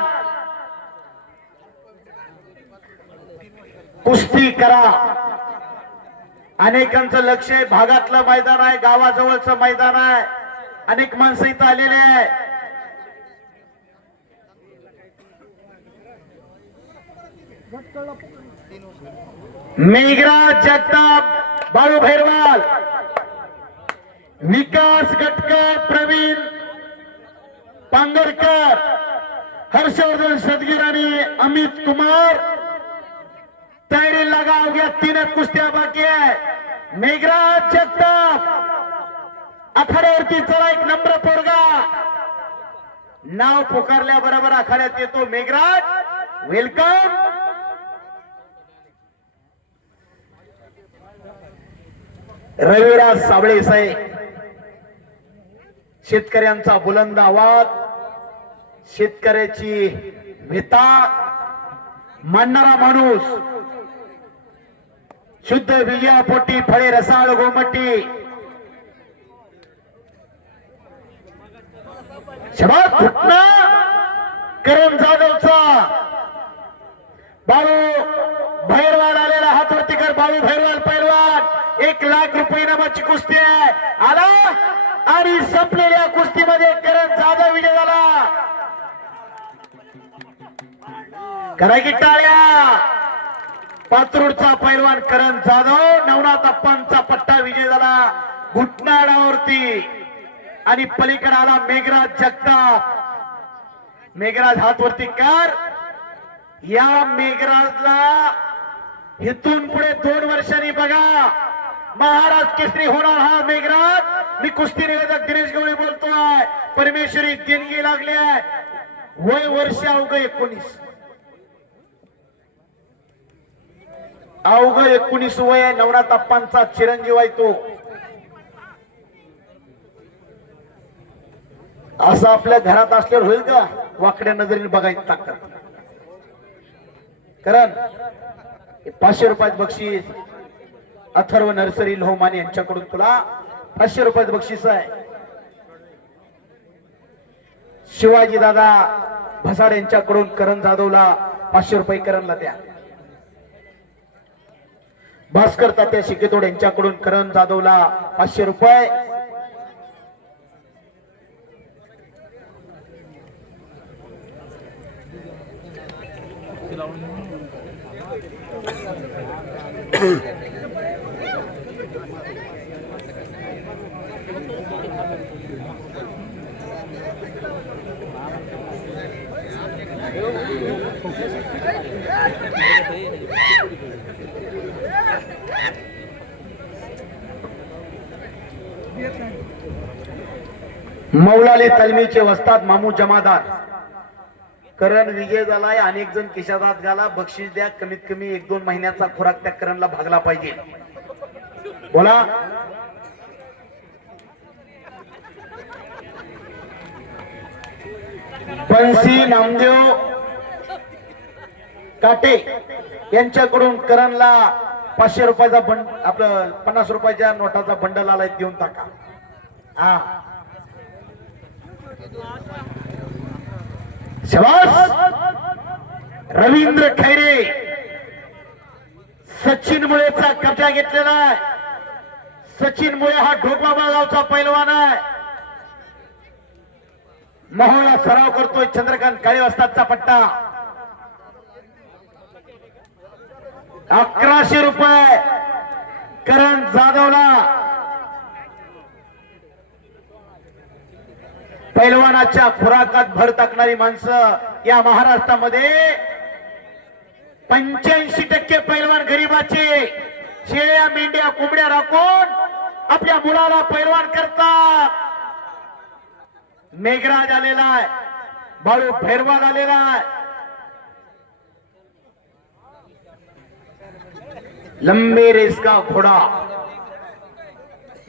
कुस्ती करा. अनेकांचं लक्ष आहे, भागातलं मैदान आहे, गावाजवळचं मैदान आहे, अनेक माणसं इथं आलेले आहे. मेघराज जगताप, बाळू भैरवाल, विकास गटकर, प्रवीण पांगरकर, हर्षवर्धन सदगीर आणि अमित कुमार तयारी लगा. अवघ्या 3 कुस्त्या बाकी आहे. मेघराज जगताप आखाड्यावरती चला, एक नंबर पोरगा. नाव पुकारल्या बरोबर आखाड्यात येतो मेघराज. वेलकम. रविराज साबळे साहेब, शेतकऱ्यांचा बुलंद आवाज, शेतकऱ्याची व्यथा मानणारा माणूस, शुद्ध विजयापोटी फळे रसाळ गोमटी. शबाद घुटना करण जाधवचा. बाळू भैरवाल आलेला, हातवरती कर. बाळू भैरवाल पैलवान. 1 लाख रुपये नामाची कुस्ती आहे. आला आणि संपलेल्या कुस्तीमध्ये करण जाधव विजय झाला. करा की टाळ्या. पात्रूडचा पैलवान करण जाधव, नवनाथ अप्पांचा पट्टा विजय झाला घुटनाडावरती. आणि पलीकडे आला मेघराज जगताप. मेघराज हातवरती कर. या मेघराजला इथून पुढे 2 वर्षांनी बघा महाराज केसरी होणार हा मेघराज. मी कुस्ती निवेदक दिनेश गवळी बोलतोय. परमेश्वरी देणगी लागली आहे. वय वर्ष अवघ 19. अवघ 19 वय आहे. नवनाथ अप्पांचा चिरंजीव आहे तो. असं आपल्या घरात असल्यावर होईल का वाकड्या नजरेने बघायचं ताकद. कारण 500 रुपयात बक्षीस अथर्व नर्सरी लोहमाने यांच्याकडून तुला 500 रुपयात बक्षीस आहे. शिवाजी दादा भसाड यांच्याकडून करण जाधवला 500 रुपये करणला द्या. भास्कर तात्या शिकेतोड यांच्याकडून करण जाधवला 500 रुपये. मौलाली तालमीचे वस्ताद मामू जमादार. करण विजय झालाय. अनेक जण खिशात हात घाला. बक्षीस द्या. कमीत कमी 1-2 महिन्याचा खुराक त्या करणला भागला पाहिजे. बोला. बंसी नामदेव काटे यांच्याकडून करणला 500 रुपयाचा आपलं 50 रुपयाच्या नोटाचा बंडल आलाय, देऊन टाका. हा शाबास. रवींद्र खैरे सचिन मुळेचा कब्जा घेतलेला आहे. सचिन मुळे हा ढोकळा गावचा पैलवान आहे. महोला सराव करतोय चंद्रकांत काळे वस्तादचा पट्टा 1100 रुपये करण जाधवला. पैलवानाच्या खुराकात भर टाकणारी माणसं या महाराष्ट्रामध्ये 85% पैलवान गरीबाचे शेळ्या मेंढ्या कोंबड्या राखून आपल्या मुलाला पैलवान करतात. मेघराज आलेला आहे, बाळू भैरवाल आलेला आहे. लंबे रेस का घोडा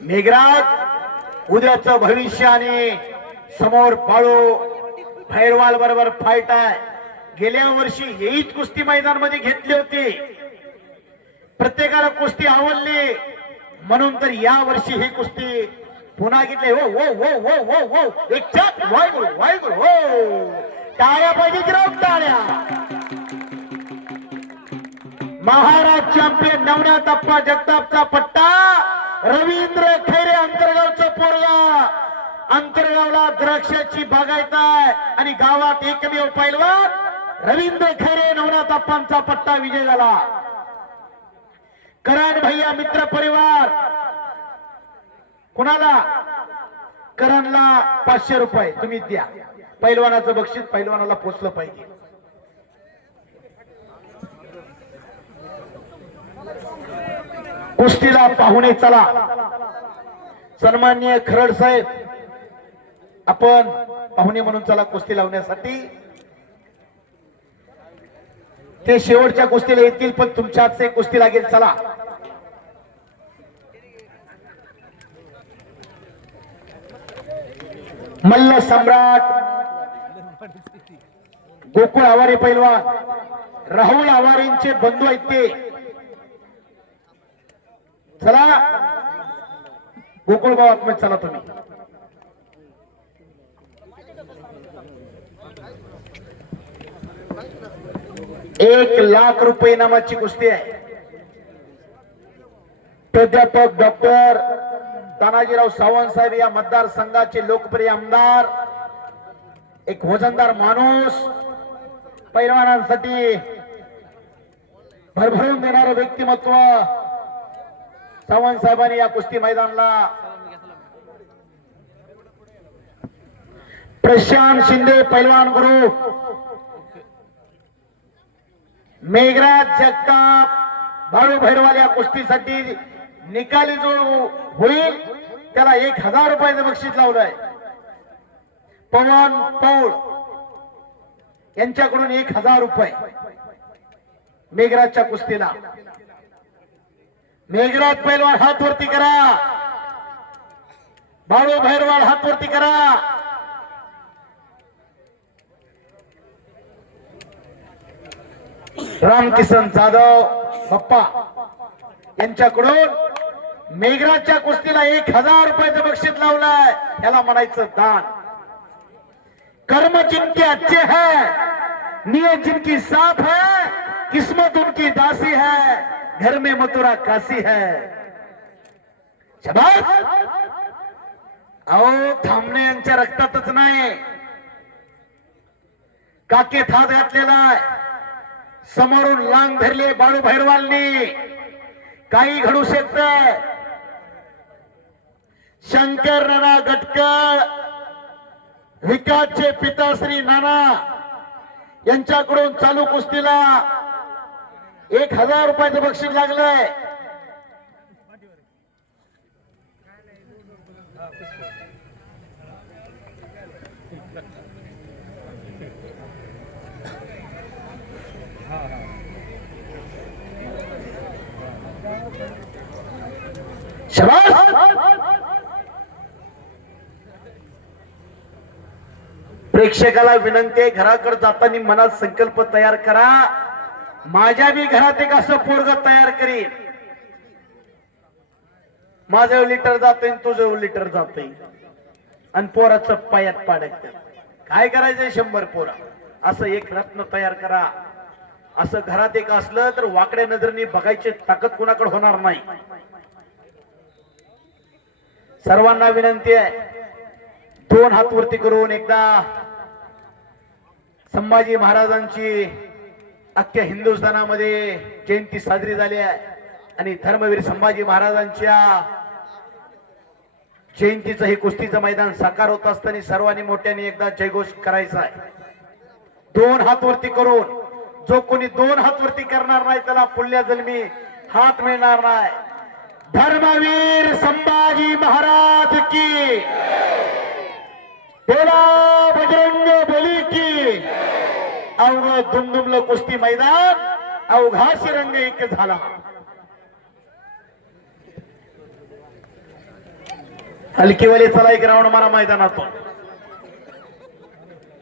मेघराज उद्याचं भविष्य आणि समोर बाळू भैरवाल बरोबर फाईट आहे. गेल्या वर्षी हेच कुस्ती मैदान मध्ये घेतली होती, प्रत्येकाला कुस्ती आवडली म्हणून तर या वर्षी ही कुस्ती पुन्हा घेतली. हो हो हो हो हो हो एक चाप वायगुरु वायगुरु हो टाळ्या पाहिजे की राव टाळ्या. महाराज चॅम्पियन नवनाथ अप्पा जगतापचा पट्टा रवींद्र खैरे अंतरगावचं पोरगा. अंतरगावला द्राक्षाची बागायत आहे आणि गावात एकमेव पैलवान रवींद्र खैरे नवनाथ अप्पांचा पट्टा विजय झाला. करण भैया मित्र परिवार कुणाला करणला 500 रुपये तुम्ही द्या. पैलवानाचं बक्षीस पैलवानाला पोचलं पाहिजे. कुस्तीला पाहुणे चला. सन्माननीय खरड साहेब आपण पाहुणे म्हणून चला कुस्ती लावण्यासाठी. ते शेवटच्या कुस्तीला येतील पण तुमच्या हातचे कुस्ती लागेल. चला मल्ल सम्राट गोकुळ आवारे पैलवान राहुल आवारेंचे बंधू आहेत ते. चला गोकुळ गावात मध्ये चला तुम्ही. ₹1,00,000 इनामाची कुस्ती आहे. प्राध्यापक डॉक्टर तानाजीराव सावंत साहेब या मतदारसंघाचे लोकप्रिय आमदार, एक वजनदार माणूस, पैलवानांसाठी भरभरून देणारं व्यक्तिमत्व. सावंत साहेबांनी या कुस्ती मैदानाला प्रशांत शिंदे पैलवान ग्रुप, मेघराज जगताप बाळू भैरवाल या कुस्तीसाठी निकाली जो होईल त्याला 1,000 रुपयाचं बक्षीस लावलंय. पवन पौळ यांच्याकडून 1,000 रुपये मेघराजच्या कुस्तीला. मेघराज पैलवान हात वरती करा, बाळू भैरवाल हात वरती करा. रामकिसन जाधव पप्पा यांच्याकडून मेघराजच्या कुस्तीला 1,000 रुपयाचं बक्षीस लावलंय. याला म्हणायचं दान. कर्म जिनके अच्छे है, नियत जिनकी साफ है, किस्मत उनकी दासी है, घर में मथुरा काशी है. शाबास. अहो थांबणे यांच्या रक्तातच नाही. काकेत हात घातलेला आहे. समोरून लांग धरले बाळू भैरवालनी. काही घडू शकतंय. शंकर नाना गटकळ विकासचे पिता श्री नाना यांच्याकडून चालू कुस्तीला 1,000 रुपयाचं बक्षीस लागलंय. शाबास. प्रेक्षकाला विनंती आहे, घराकडे जाताना मनात संकल्प तयार करा, माझ्या बी घरात एक असं पोरग तयार करीन. माझं लिटर जातोय तुझं लिटर जातोय आणि पोराचं पायात पाडत. काय करायचंय 100 पोरा. असं एक रत्न तयार करा. असं घरात एक असलं तर वाकड्या नजरेने बघायची ताकद कुणाकडे होणार नाही. सर्वांना विनंती आहे, दोन हात वरती करून एकदा संभाजी महाराजांची अख्ख्या हिंदुस्थानामध्ये जयंती साजरी झाली आहे आणि धर्मवीर संभाजी महाराजांच्या जयंतीचं हे कुस्तीचं मैदान साकार होत असताना सर्वांनी मोठ्याने एकदा जयघोष करायचा आहे. दोन हात वरती करून जो कोणी दोन हात वरती करणार नाही त्याला पुढल्या जन्मी हात मिळणार नाही. धर्मवीर संभाजी महाराज की बोला, बजरंग बली की. अवघ दुमदुमलं कुस्ती मैदान, अवघाशी रंग एक झाला. हलकीवाले चला एक राऊंड मारा मैदानातून.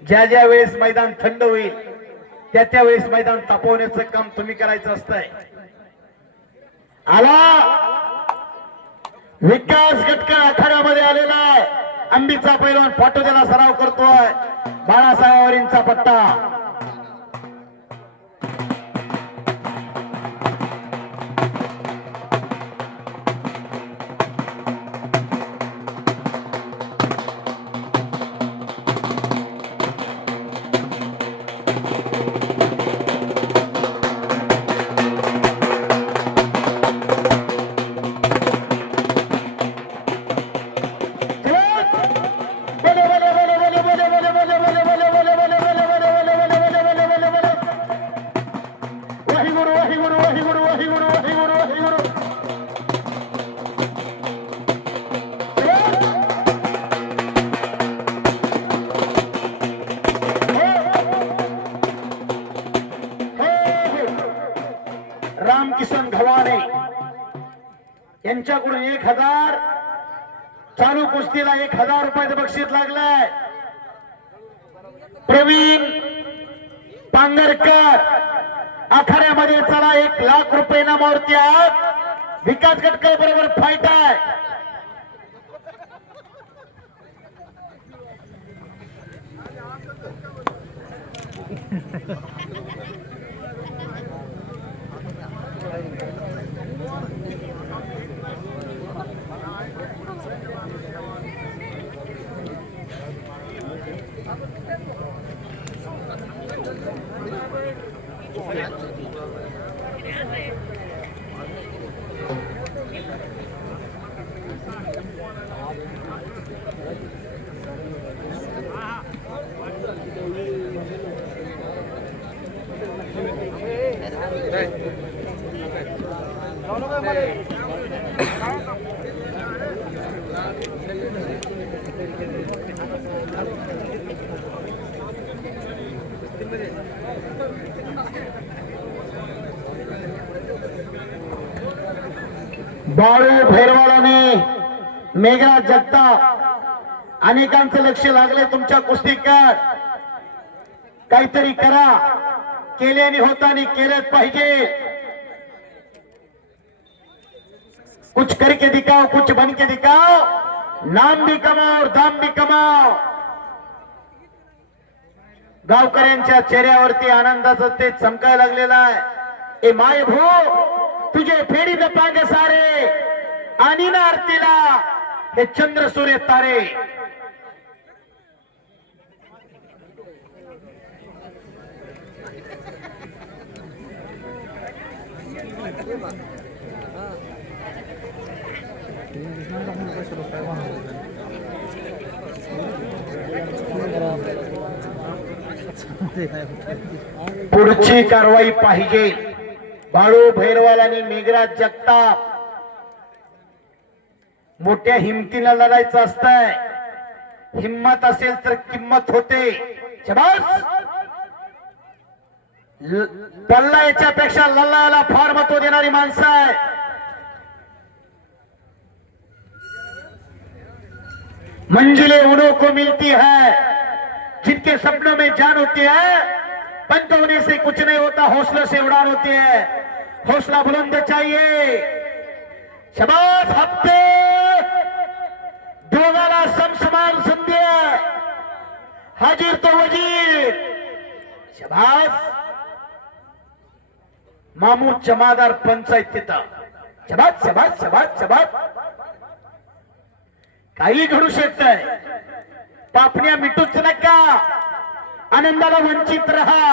ज्या ज्या वेळेस मैदान थंड होईल त्या त्या वेळेस मैदान तापवण्याचं काम तुम्ही करायचं असतंय. आला विकास गटकर आखाड्यामध्ये आलेला आहे. अंबीचा पैलवान पाटोद्याला सराव करतोय. बाळासाहेबांचा पट्टा. रामकिशन घवाणे यांच्याकडून 1000 चालू कुस्तीला 1000 रुपयाचं बक्षीस लागलंय. प्रवीण पांगरकर आखाड्यामध्ये चला 1,00,000 रुपये नामावरती आहात. विकास गटकर बरोबर फाईट आहे. बाळू भैरवाडाने मेघराज जगताप अनेकांचं लक्ष लागले तुमच्या कुस्तीकार. काहीतरी करा. केल्याने होतानी केलंच पाहिजे. कुछ करके दिखाओ, कुछ बन के दिखाओ. नाम भी कमाओ और दाम भी कमाओ. गावकऱ्यांच्या चेहऱ्यावरती आनंदाचं ते चमकायला लागलेलं आहे. ए माय भो तुझे फेरी न पागे सारे आणि ना आरतीला हे चंद्र सूर्य तारे. पुढची कारवाई पाहिजे. बाळू भैरवाल आणि मेघराज जगताप मोठ्या हिमतीला लढायचं असतंय. हिम्मत असेल तर किंमत होते. शाबास. पल्ला याच्यापेक्षा लढायला फार महत्व देणारी माणसं आहे. मंजिलें उन्हों को मिलती है जिनके सपनों में जान होती है. पंत होने से कुछ नहीं होता, हौसले से उड़ान होती है. हौसला बुलंद चाहिए. शाबास. हप्ते दोघाला समसमान संधी आहे. हाजीर तो वजीर. शाबास. मामू जमादार पंचायत तिथं. शाबास शाबास शाबास शाबास. काही घडू शकतंय. पापण्या मिटूच नका, आनंदाला वंचित रहा.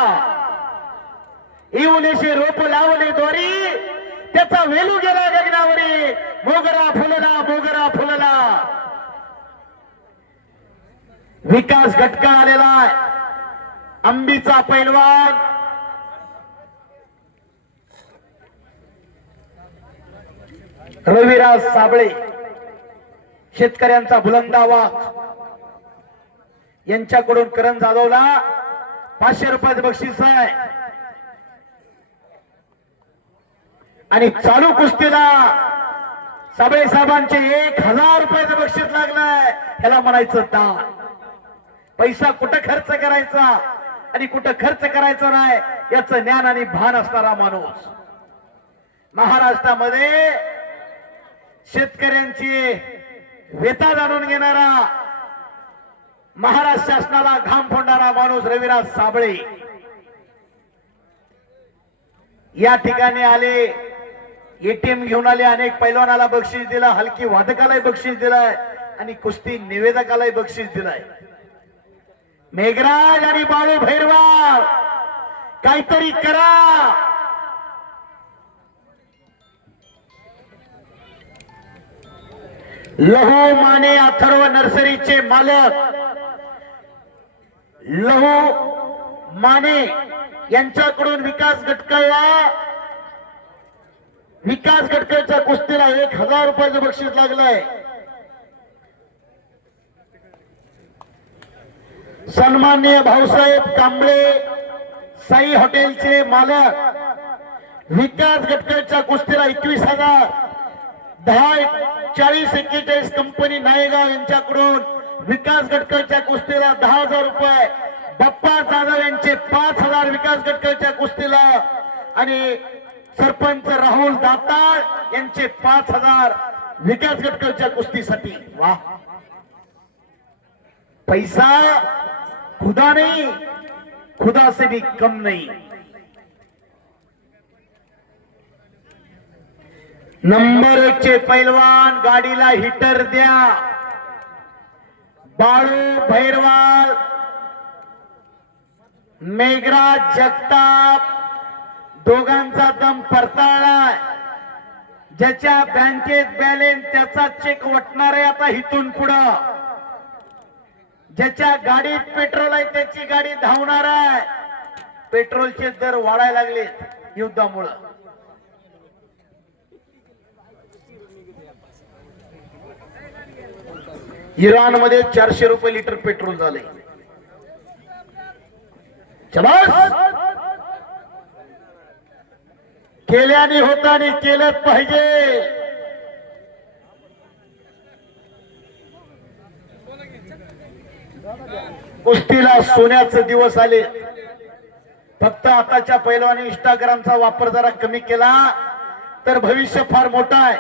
येऊनेशे रोप लावले दोरी, त्याचा वेलू गेला गगनावरी. मोगरा फुलला, मोगरा फुलला. विकास घटका आलेला आहे. अंबीचा पैलवान रविराज साबळे, शेतकऱ्यांचा बुलंद आवाज, यांच्याकडून करण जाधवला 500 रुपयाचं बक्षीस आहे. आणि चालू कुस्तीला साबळे साहेबांचे 1000 रुपयाचं बक्षीस लागलंय. ह्याला म्हणायचं दान. पैसा कुठं खर्च करायचा आणि कुठं खर्च करायचा नाही याचं ज्ञान आणि भान असणारा माणूस. महाराष्ट्रामध्ये शेतकऱ्यांची व्यथा जाणून घेणारा, महाराष्ट्र शासनाला घाम फोडणारा माणूस रविराज साबळे या ठिकाणी आले. एटीएम घेऊन आले. अनेक पैलवानाला बक्षीस दिलं, हलकी वादकालाही बक्षीस दिलंय आणि कुस्ती निवेदकालाही बक्षीस दिलंय. मेघराज आणि बाळू भैरवाल काहीतरी करा. लहू माने अथर्व नर्सरीचे मालक लहू माने यांच्याकडून विकास गटकळच्या कुस्तीला 1000 रुपयाचं बक्षीस लागलंय. सन्माननीय भाऊसाहेब कांबळे साई हॉटेलचे मालक विकास गटकळच्या कुस्तीला 21,000. 10-40-41 कंपनी नायगाव यांच्याकडून विकास गटकळच्या कुस्तीला 10,000 रुपये. बाप्पा जाधव यांचे 5,000 विकास गटकळच्या कुस्तीला आणि सरपंच राहुल दाताळ यांचे 5,000 विकास गटकळच्या कुस्तीसाठी. वाह, पैसा खुदा नहीं, खुदा से भी कम नहीं. नंबर 1 चे पैलवान गाडीला हिटर द्या. बाळू भैरवाल, मेघराज जगताप दोघांचा दम परताळलाय. ज्याच्या बँकेत बॅलन्स त्याचा चेक वटणार आहे आता इथून पुढं. ज्याच्या गाडीत पेट्रोल आहे त्याची गाडी धावणार आहे. पेट्रोलचे दर वाढायला लागलेत युद्धामुळं. इराणमध्ये 400 रुपये लिटर पेट्रोल झाले. चलास केल्याने होता आणि केलंच पाहिजे. कुस्तीला सोन्याचे दिवस आले. फक्त आताच्या पैलवानी इंस्टाग्रामचा वापर जरा कमी केला तर भविष्य फार मोठं आहे.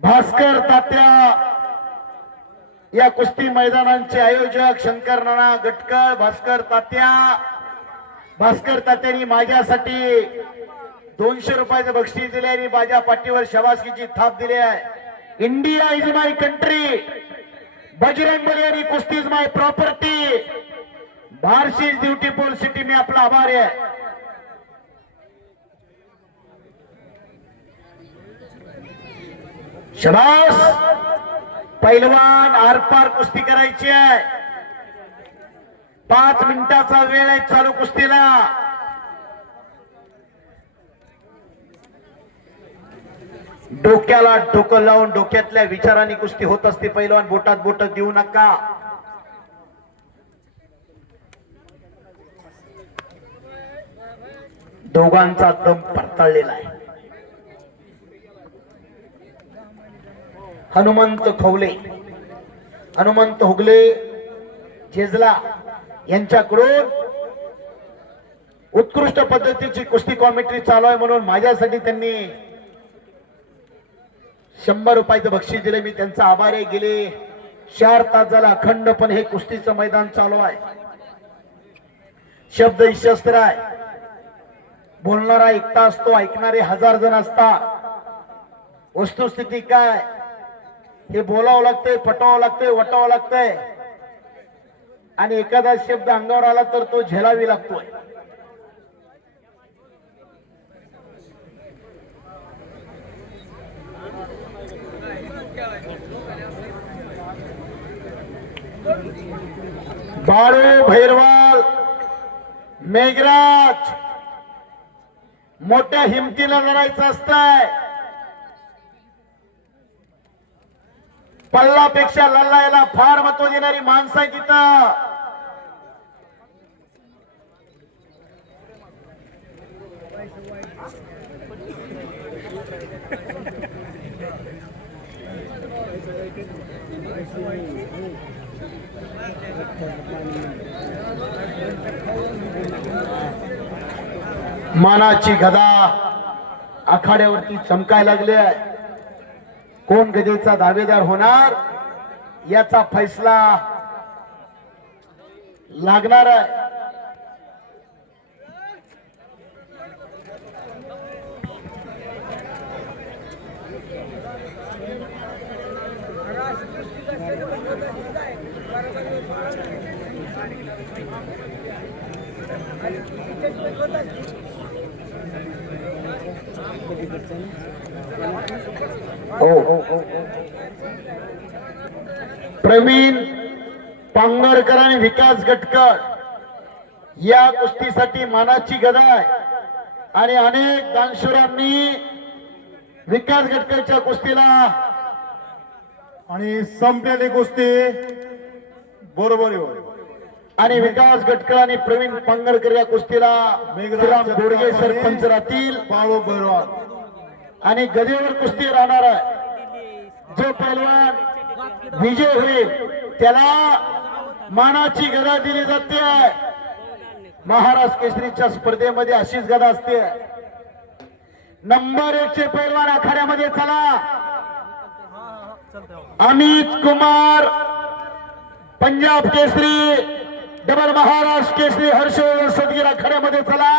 भास्कर तात्या या कुस्ती मैदानांचे आयोजक शंकर नाना गटकळ. भास्कर तात्यांनी माझ्यासाठी 200 रुपयाचं बक्षीस दिले आणि माझ्या पाठीवर शबासकीची थाप दिली आहे. India is my country. Bajrang Bali आणि kushti is my property. Barshi is beautiful city. मी आपला आभारी आहे. शबास. पैलवान आरपार कुस्ती करायची आहे. 5 मिनिटाचा वेळ आहे चालू कुस्तीला. डोक्याला डोकं लावून डोक्यातल्या विचारांनी कुस्ती होत असते. पैलवान बोटात बोट देऊ नका. दोघांचा दम परताळलेला आहे. हनुमंत खवले, हनुमंत हुगले जेजला यांच्याकडून उत्कृष्ट पद्धतीची कुस्ती कॉमेंट्री चालू आहे म्हणून माझ्यासाठी त्यांनी 100 रुपयाचं बक्षीस दिले. मी त्यांचा आभारी आहे. गेले 4 तास झाला अखंडपणे हे कुस्तीचं मैदान चालू आहे. शब्द ही शस्त्र आहे. बोलणारा एकटा असतो, ऐकणारे 1000 जण असतात. वस्तुस्थिती काय हे बोलावं लागतंय, पटवावं लागतंय, वटावं लागतंय आणि एखादा शब्द अंगावर आला तर तो झेलावी लागतोय. बाळू भैरवाल मेघराज मोठ्या हिमतीला लढायचं असतंय. पल्लापेक्षा लढायला फार महत्व देणारी माणसं आहे तिथं. मानाची गदा आखाड्यावरती चमकायला लागली आहे. कोण गदेचा दावेदार होणार याचा फैसला लागणार आहे. प्रवीण पांगरकर आणि विकास गटकर या कुस्तीसाठी मानाची गदा आहे आणि अनेक दानशूरांनी विकास गटकरच्या कुस्तीला आणि संपलेली कुस्ती बरोबर आणि विकास गटकर आणि प्रवीण पांगरकर या कुस्तीला मेघराज दोडगे सरपंच राहतील. बाळू भैरवाल आणि गदेवर कुस्ती राहणार आहे. जो पैलवान विजय होईल त्याला मानाची गदा दिली जाते. महाराष्ट्र केसरीच्या स्पर्धेमध्ये अशीच गदा असते. नंबर 1 चे पैलवान आखाड्यामध्ये चला. अमित कुमार पंजाब केसरी डबल महाराष्ट्र केसरी हर्षवर्धन सदगीर आखाड्यामध्ये चला.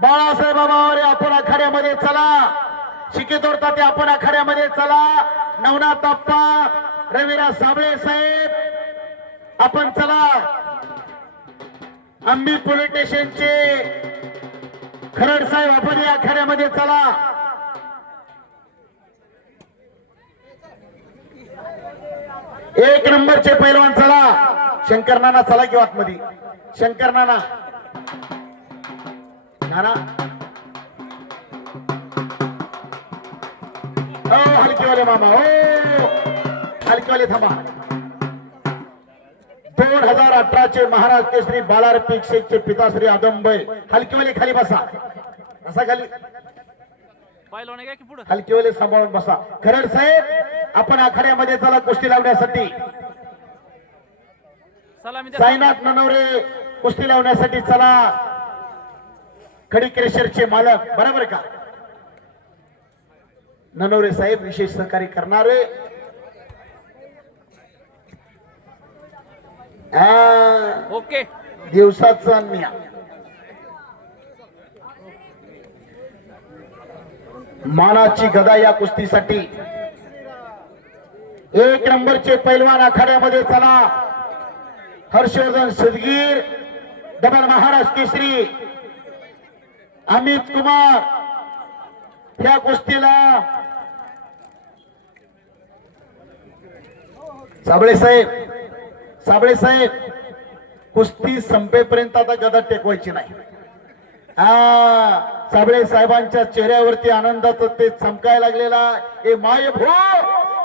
बाळासाहेब बाबावरे आपण आखाड्यामध्ये चला. शिकेतोड ताते आपण आखाड्यामध्ये चला. नवनाथ अप्पा रविराज साबळे साहेब आपण चला. अंबी पोलीस स्टेशनचे खरड साहेब आपण या आखाड्यामध्ये चला. एक नंबरचे पैलवान चला. शंकर नाना चला की आतमध्ये. शंकर नाना नाना हलकेवाले मामा हो हलकेवाले थांबा. 2018 चे महाराज केसरी बालार पीक शेखचे पिताश्री आदमभाई हलकेवाले खाली बसा. बसा खाली. हलकेवाले सांभाळून बसा. खरड साहेब आपण आखाड्यामध्ये चला कुस्ती लावण्यासाठी. साईनाथ ननवरे कुस्ती लावण्यासाठी चला. खडी क्रेशरचे मालक बरोबर का ननवरे साहेब विशेष सहकार्य करणारे. ओके दिवसाचा अन्य मानाची गदा या कुस्तीसाठी 1 नंबरचे पैलवान आखाड्यामध्ये चला. हर्षवर्धन सदगीर डबल महाराष्ट्र केसरी अमित कुमार या कुस्तीला साबळे साहेब कुस्ती संपेपर्यंत आता गदा टेकवायची नाही. साबळे साहेबांच्या चेहऱ्यावरती आनंदाचं ते चमकायला लागलेला. ए माय भो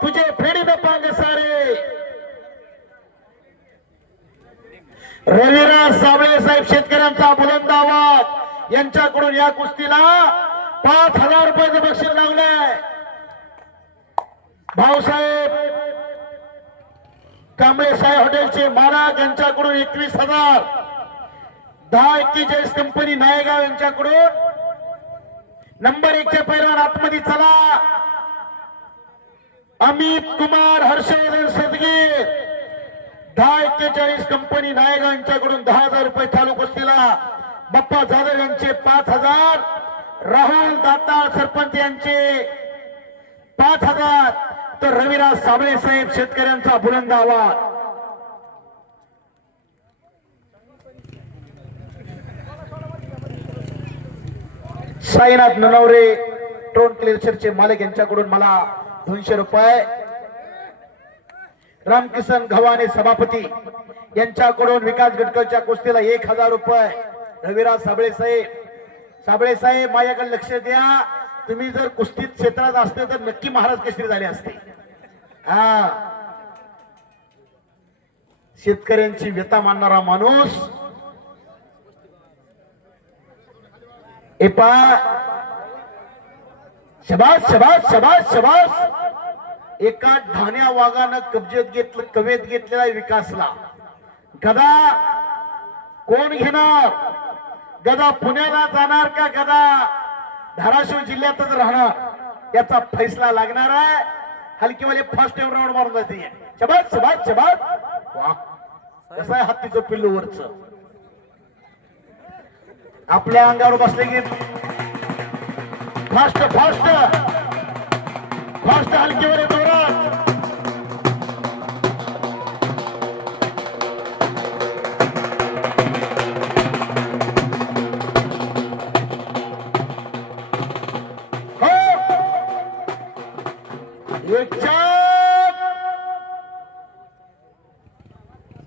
तुझे फेडी न पांग सारे. रविराज साबळे साहेब शेतकऱ्यांचा बुलंद आवाज यांच्याकडून या कुस्तीला 5,000 रुपयाचं बक्षीस लावलंय. भाऊसाहेब कांबळे साहेब हॉटेलचे मालक यांच्याकडून 21,000. 1041 कंपनी नायगाव यांच्याकडून नंबर 1 चे पैलवान आतमध्ये चला. अमित कुमार हर्षवर्धन सदगीर 1041 कंपनी नायगाव यांच्याकडून 10,000 रुपये चालू कुस्तीला. बाप्पा जाधव यांचे 5,000. राहुल दाताळ सरपंच यांचे 5,000. तर रविराज साबळे साहेब शेतकऱ्यांचा बुलंद आवाज. साईनाथ ननवरे ट्रोन क्लिअरचे मालक यांच्याकडून मला 200 रुपये. रामकिसन घवाने सभापती यांच्याकडून विकास गटकळच्या कुस्तीला 1000 रुपये. रविराज साबळे साहेब माझ्याकडे लक्ष द्या. तुम्ही जर कुस्तीत क्षेत्रात असते तर नक्की महाराज केसरी झाले असते. हा, शेतकऱ्यांची व्यथा मानणारा माणूस. शबास शबास शबास शबास. एका ढाण्या वाघानं कवेत घेतलेला विकासला. गदा कोण घेणार? गदा पुण्याला जाणार का गदा धाराशिव जिल्ह्यातच राहणार याचा फैसला लागणार आहे. हलकीवाले फर्स्ट राऊंड मारून जाते. शबास शबास शबास. वा, कसं आहे हत्तीचं पिल्लू वरच. आपल्या अंगावर बसले की फास्ट फास्ट फास्ट हलकीवर जोरात.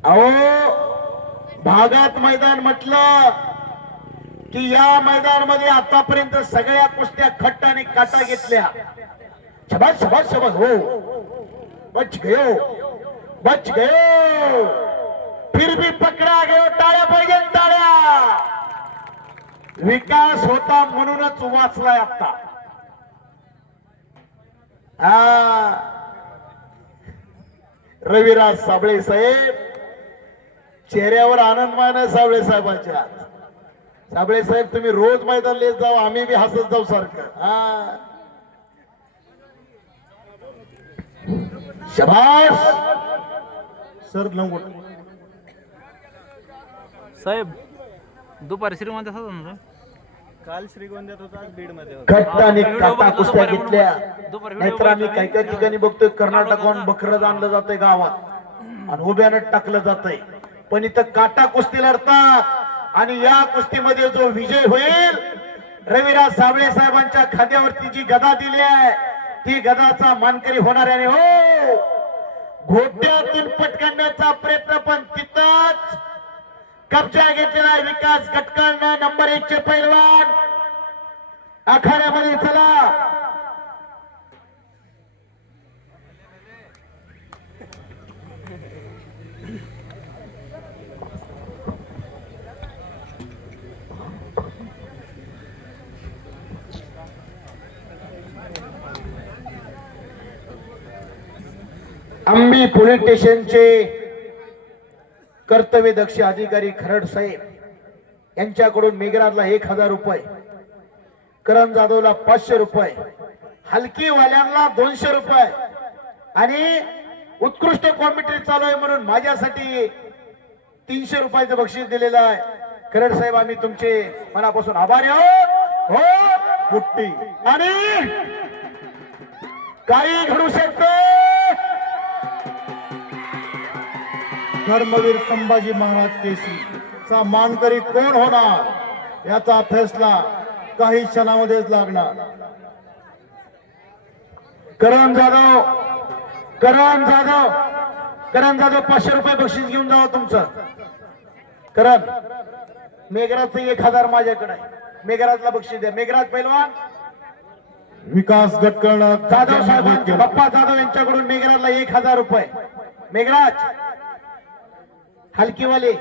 अहो, भागात मैदान म्हटलं की या मैदानामध्ये आतापर्यंत सगळ्या कुस्त्या खट्ट आणि काटा घेतल्या. शबास शबास शबास. हो, बच गयो फिर भी पकडा गयो. टाळ्या पाहिजे, टाळ्या. विकास होता म्हणूनच वाचलाय आता. रविराज साबळे साहेब चेहऱ्यावर आनंद माना साबळे साहेबांच्या. साबळे साहेब तुम्ही रोज मैदान लेत जाऊ, आम्ही बी हसत जाऊ सारखं. शबास. सर लंगोट साहेब दुपारी श्रीमंत होता ना. काल श्रीगोंद्यात होता, आज बीड मध्ये खट्ट आणि काटा कुस्त्या घेतल्या. नाहीतर आम्ही काही काही ठिकाणी बघतोय कर्नाटकाहून बकरं आणलं जातंय गावात आणि उभ्यानं टाकलं जातंय. पण इथं काटा कुस्ती लढतात आणि या कुस्तीमध्ये जो विजय होईल, रविराज साबळे साहेबांच्या खांद्यावरती जी गदा दिली आहे ती गदाचा मानकरी होणार आहे. हो, घोट्यातून पटकावण्याचा प्रयत्न पण तिथंच कब्जा घेतलेला विकास गटकळनं. नंबर 1 चे पैलवान आखाड्यामध्ये. चला, आंबी पोलीस स्टेशनचे कर्तव्यदक्ष अधिकारी खरड साहेब यांच्याकडून मेघराजला 1000 रुपये, करण जाधवला 500 रुपये, हलकीवाल्यांना 200 रुपये आणि उत्कृष्ट कॉमेंट्री चालू आहे म्हणून माझ्यासाठी 300 रुपयाचं बक्षीस दिलेलं आहे. खरड साहेब आम्ही तुमचे मनापासून आभारी आहोत. हो, बुट्टी आणि काही घडू शकतो. धर्मवीर संभाजी महाराज केसरीचा मानकरी कोण होणार याचा फैसला काही क्षणामध्येच लागणार. करण जाधव 500 रुपये बक्षीस घेऊन जावं तुमचं. करण, मेघराजचं 1000 माझ्याकडे आहे. मेघराजला बक्षीस द्या. मेघराज पैलवान विकास गटकळनं जाधव साहेब, बाप्पा जाधव यांच्याकडून मेघराजला 1000 रुपये. मेघराज हलकीवाले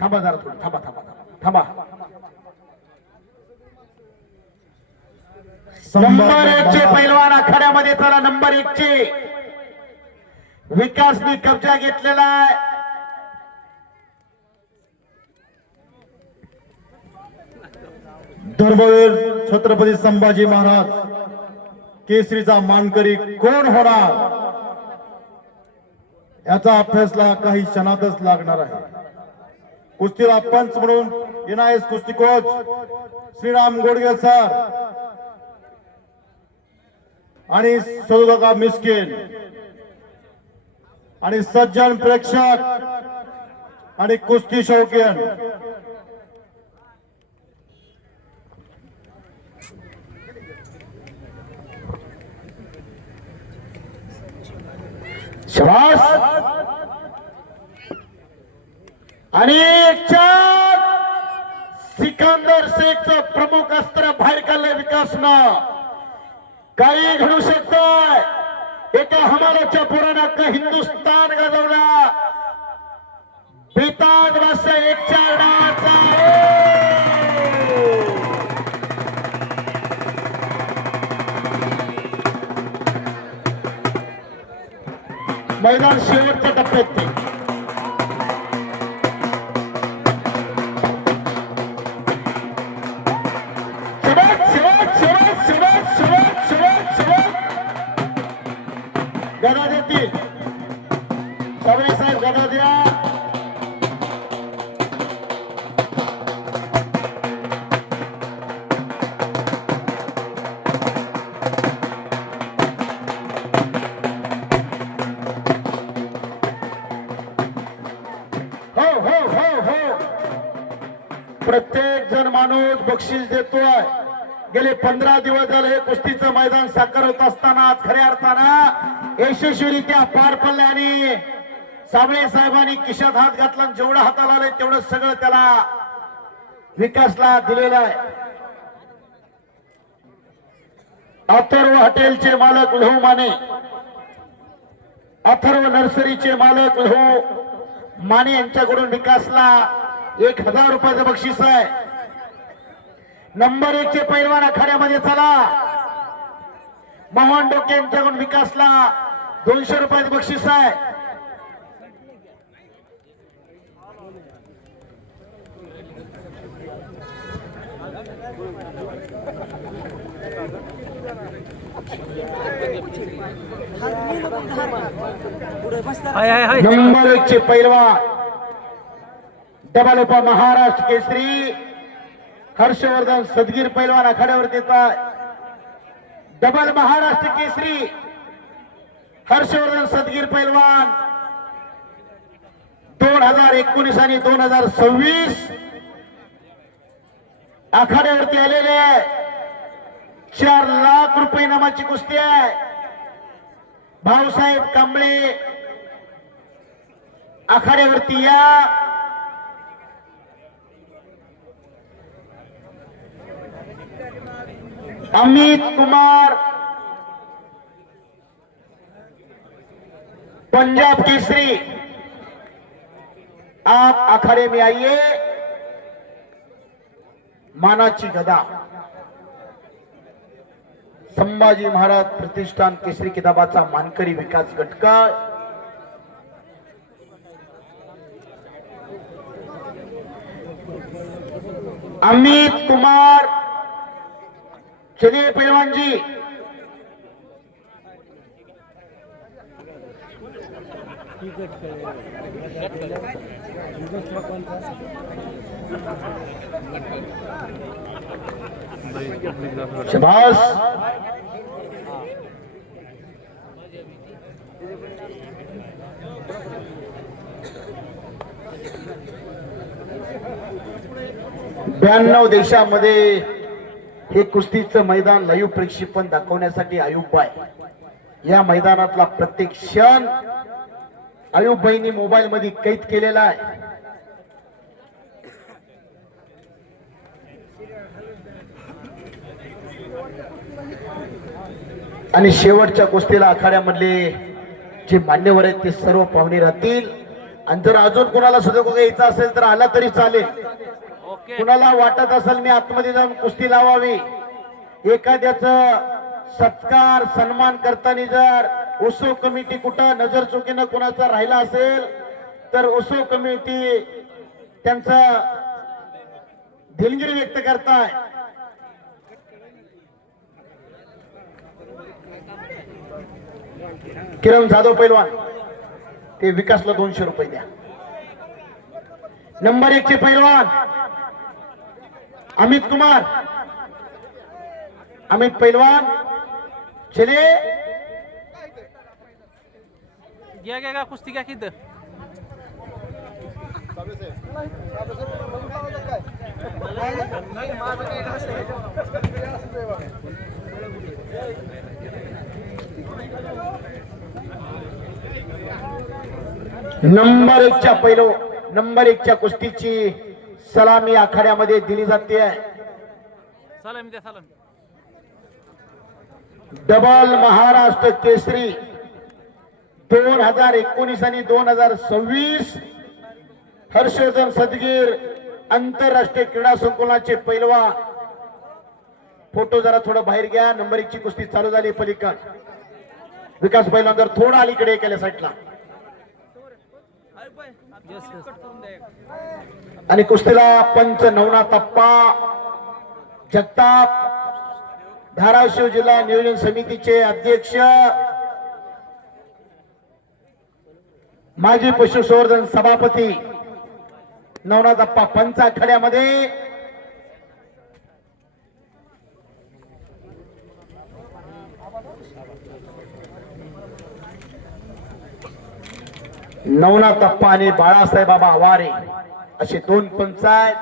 थांबा जरा थोडं, थांबा. नंबर 1 चे पैलवान आखाड्यामध्ये. चला, नंबर 1 चे विकासने कब्जा घेतलेला आहे. धर्मवीर छत्रपती संभाजी महाराज केसरीचा मानकरी कोण होणार याचा फैसला काही क्षणातच लागणार आहे. कुस्तीला पंच म्हणून एनआयएस कुस्ती कोच श्रीराम गोडगे सर, आणि सुलभका मिस्किन आणि सज्जन प्रेक्षक आणि कुस्ती शौकीन शाबास आणि चार सिकंदर शेखचं प्रमुख अस्त्र बाहेर काढलं विकासनं. काही घडू शकतंय. एका हमालाच्या पुराणात हिंदुस्थान गाजवला. बेताज वाजता 1-4 डावाचा. मैदान शेवटच्या टप्प्यात ते. गदा देतील साबळे साहेब, गदा द्या. हो हो हो हो, प्रत्येक जण माणूस बक्षीस देतोय. गेले 15 दिवस झाले हे कुस्तीचं मैदान साकार होत असताना आज खऱ्या अर्थानं यशस्वीरित्या पार पडले आणि साबळे साहेबांनी खिशात हात घातला. जेवढं हाताला आलंय तेवढं सगळं त्याला विकासला दिलेलं आहे. अथर्व हॉटेलचे मालक लोह माने, अथर्व नर्सरीचे मालक लोह माने यांच्याकडून विकासला 1000 रुपयाचं बक्षीस आहे. नंबर 1 चे पैलवान आखाड्यामध्ये चला. मोहन डोके यांच्याकडून विकासला 200 रुपयाचं बक्षीस आहे. नंबर 1 चे पैलवान डबल उपा महाराष्ट्र केसरी हर्षवर्धन सदगीर पैलवान आखाड्यावर येतात. डबल महाराष्ट्र केसरी हर्षवर्धन सदगीर पैलवान 2019 आणि 2026 आखाड्यावरती आलेले आहे. 4 लाख रुपये इनामाची कुस्ती आहे. भाऊसाहेब कांबळे आखाड्यावरती या. अमित कुमार पंजाब केसरी, आप अखाड़े में आइए. मानाची गदा संभाजी महाराज प्रतिष्ठान केसरी किताबाचा मानकरी विकास गटकर. अमित कुमार चलिए पहलवान जी. शाबाश. ब्याण्णव देशामध्ये हे कुस्तीचं मैदान लाईव्ह प्रक्षेपण दाखवण्यासाठी आयुब आहे. या मैदानातला प्रत्येक क्षण आयुब भाईंनी मोबाईल मध्ये कैद केलेला आहे. आणि शेवटच्या कुस्तीला आखाड्यामधले जे मान्यवर आहेत ते सर्व पाहुणे राहतील. आणि जर अजून कोणाला सुद्धा यायचं असेल तर आला तरी चालेल. कुणाला वाटत असेल मी आतमध्ये जाऊन कुस्ती लावावी, एखाद्याचं सत्कार सन्मान करताना जर उसो कमिटी कुठं नजर चुकीनं कोणाचा राहिला असेल तर उसो कमिटी त्यांचा दिलगिरी व्यक्त करताय. किरण जाधव पैलवान ते विकासला 200 रुपये द्या. नंबर 1 चे पैलवान अमित कुमार, अमित पैलवान चले घ्या घ्या घ्या कुस्ती घ्या किती नंबर एकच्या कुस्तीची सलामी आखाड्यामध्ये दिली जाते. सलामी द्या सलामी. डबल महाराष्ट्र केसरी 2019 आणि 2026 हर्षवर्धन सदगीर आंतरराष्ट्रीय क्रीडा संकुलाचे पैलवान. फोटो जरा थोडं बाहेर घ्या. नंबर 1 ची कुस्ती चालू झाली. पलीकड विकास पैलवान जर थोडा अलीकडे केल्या साईडला आणि कुस्तीला पंच नवनाथ अप्पा जगताप धाराशिव जिल्हा नियोजन समितीचे अध्यक्ष माजी पशुसंवर्धन सभापती नवनाथ अप्पा पंच आखाड्यामध्ये. नवनाथ अप्पा आणि बाळासाहेब बाबा आवारे असे दोन पंच आहेत.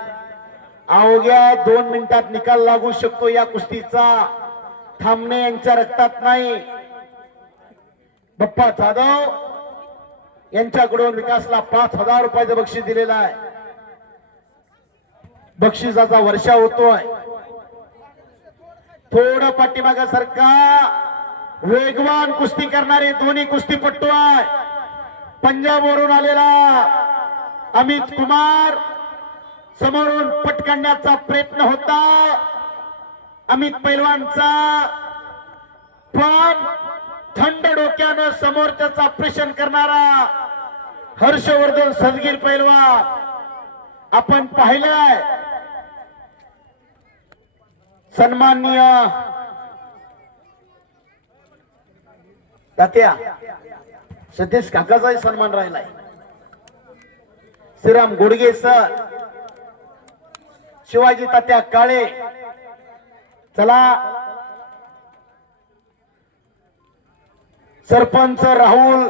अवघ्या 2 मिनिटात निकाल लागू शकतो या कुस्तीचा. थांबणे यांच्या रक्तात नाही. बप्पा जाधव यांच्याकडून विकासला 5,000 रुपयाचं बक्षीस दिलेलं आहे. बक्षिसाचा वर्षा होतोय. थोडं पाठीमागा सरका. वेगवान कुस्ती करणारे दोन्ही कुस्तीपट्टू आहे. पंजाब वरून आलेला अमित कुमार समोरून पट काढण्याचा प्रयत्न होता अमित पैलवानचा, पण थंड डोक्यानं समोर त्याचा ऑपरेशन करणारा हर्षवर्धन सदगीर पैलवान आपण पाहिलंय. सन्माननीय तात्या सतीश काकाचाही सन्मान राहिलाय. श्रीराम गोडगे सर, शिवाजी तात्या काळे, चला सरपंच राहुल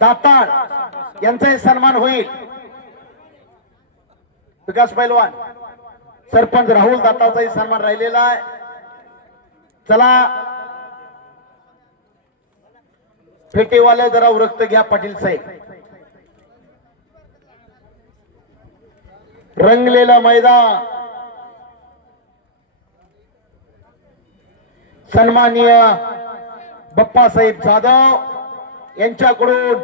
दाताळ यांचाही सन्मान होईल. विकास पैलवान सरपंच राहुल दाताळचाही सन्मान राहिलेला आहे. चला फेटेवाले जरा उरक्त घ्या. पाटील साहेब, रंगलेलं मैदान. सन्माननीय बप्पासाहेब जाधव यांच्याकडून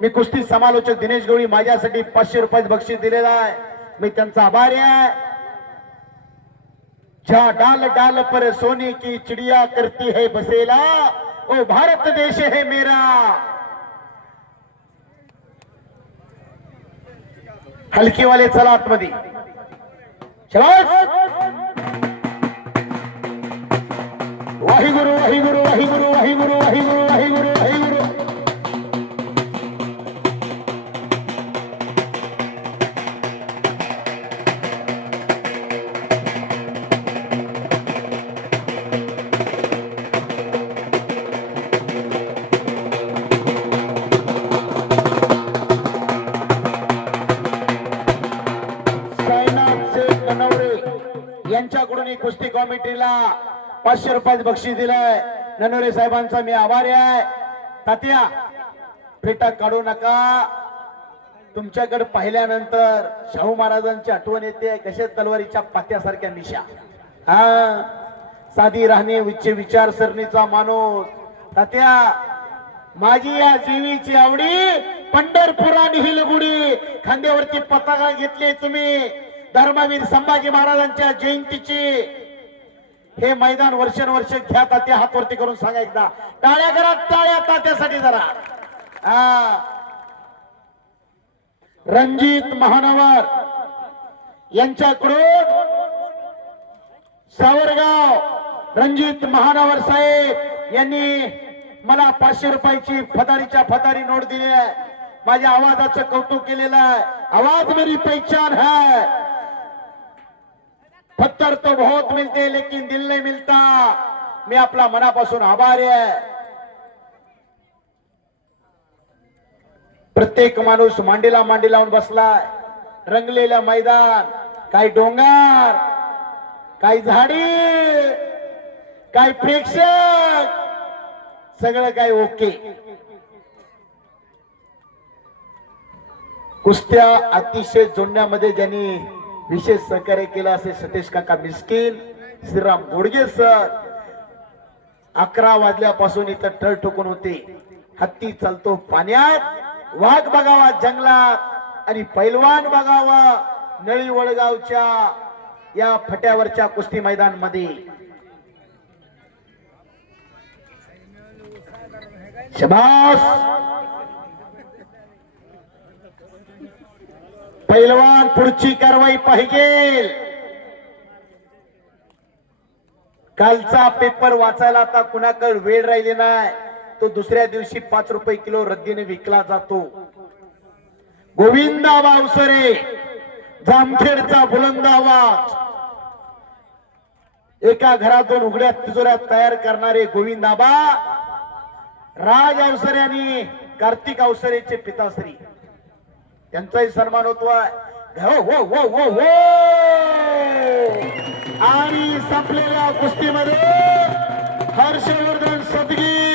मी कुस्ती समालोचक दिनेश गवळी माझ्यासाठी 500 रुपयाचं बक्षीस दिलेलं आहे. मी त्यांचा आभारी आहे. ज्या डाल डाल पर सोने की चिड़िया करती है बसेला, ओ भारत देश है मेरा. हलकी वाले चला आतमध्ये. वाहिगुरु वाहिगुरु वाहिगुरु वाहिगुरु वाहिगुरु वाहिगुरु वाहिगुरु. यांच्याकडून कुस्ती कमिटीला 500 रुपयाचं बक्षीस दिलंय. ननोरे साहेबांचा मी आभारी आहे. तात्या फेटा काढू नका. तुमच्याकडे पाहिल्यानंतर शाहू महाराजांची आठवण येते. कशा तलवारीच्या पात्यासारख्या मिशा. हा, साधी राहणे उच्च विचारसरणीचा माणूस. तात्या माझी या जीवीची आवडी पंढरपुरात हिलगुडी. खांद्यावरती पताका घेतली तुम्ही धर्मवीर संभाजी महाराजांच्या जयंतीची. हे मैदान वर्षानुवर्ष घ्या. तात्या हात वरती करून सांगा एकदा. टाळ्या करा, टाळ्या तात्यासाठी जरा. रणजित महानवर यांच्याकडून सावरगाव रणजित महानवर साहेब यांनी मला 500 रुपयाची फदारीच्या फदारी नोट दिली आहे. माझ्या आवाजाचं कौतुक केलेलं आहे. आवाज मेरी पहचान है. पत्थर तो बहुत मिलते लेकिन दिल नहीं मिलता. मी आपला मनापासून आभारी आहे. प्रत्येक माणूस मांडीला मांडी लावून बसलाय. रंगलेलं मैदान, काही डोंगर, काही झाडी, काही प्रेक्षक, सगळं काही ओके. कुस्त्या अतिशय जोडण्यामध्ये ज्यांनी विशेष सहकार्य केलं असे सतीश काका मिस्किन, श्रीराम गोडगे सर. 11 वाजल्यापासून इथं टळ ठोकून होते. हत्ती चालतो पाण्यात, वाघ बघावा जंगलात आणि पैलवान बघावा नळी वडगावच्या या फट्यावरच्या कुस्ती मैदान मध्ये. शबास. पैलवान पुढची कारवाई पाहिजे. कालचा पेपर वाचायला आता कुणाकडे वेळ राहिली नाही. तो दुसऱ्या दिवशी 5 रुपये किलो रद्दीने विकला जातो. गोविंदा वावसरे, जामखेडचा बुलंद आवाज. एका घरातून उघड्या तिजोऱ्या तयार करणारे गोविंदाबा, राज अवसरे आणि कार्तिक अवसरेचे पिताश्री, त्यांचाही सन्मान होतोय. हो हो हो हो हो. आणि संपलेल्या कुस्तीमध्ये हर्षवर्धन सदगी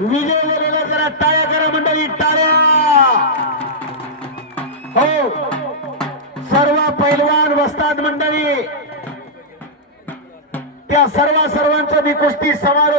विजय झालेला. जरा टाळ्या करा मंडळी, टाळ्या. हो, सर्व पैलवान वस्ताद मंडळी, त्या सर्वांचा मी कुस्ती समारोप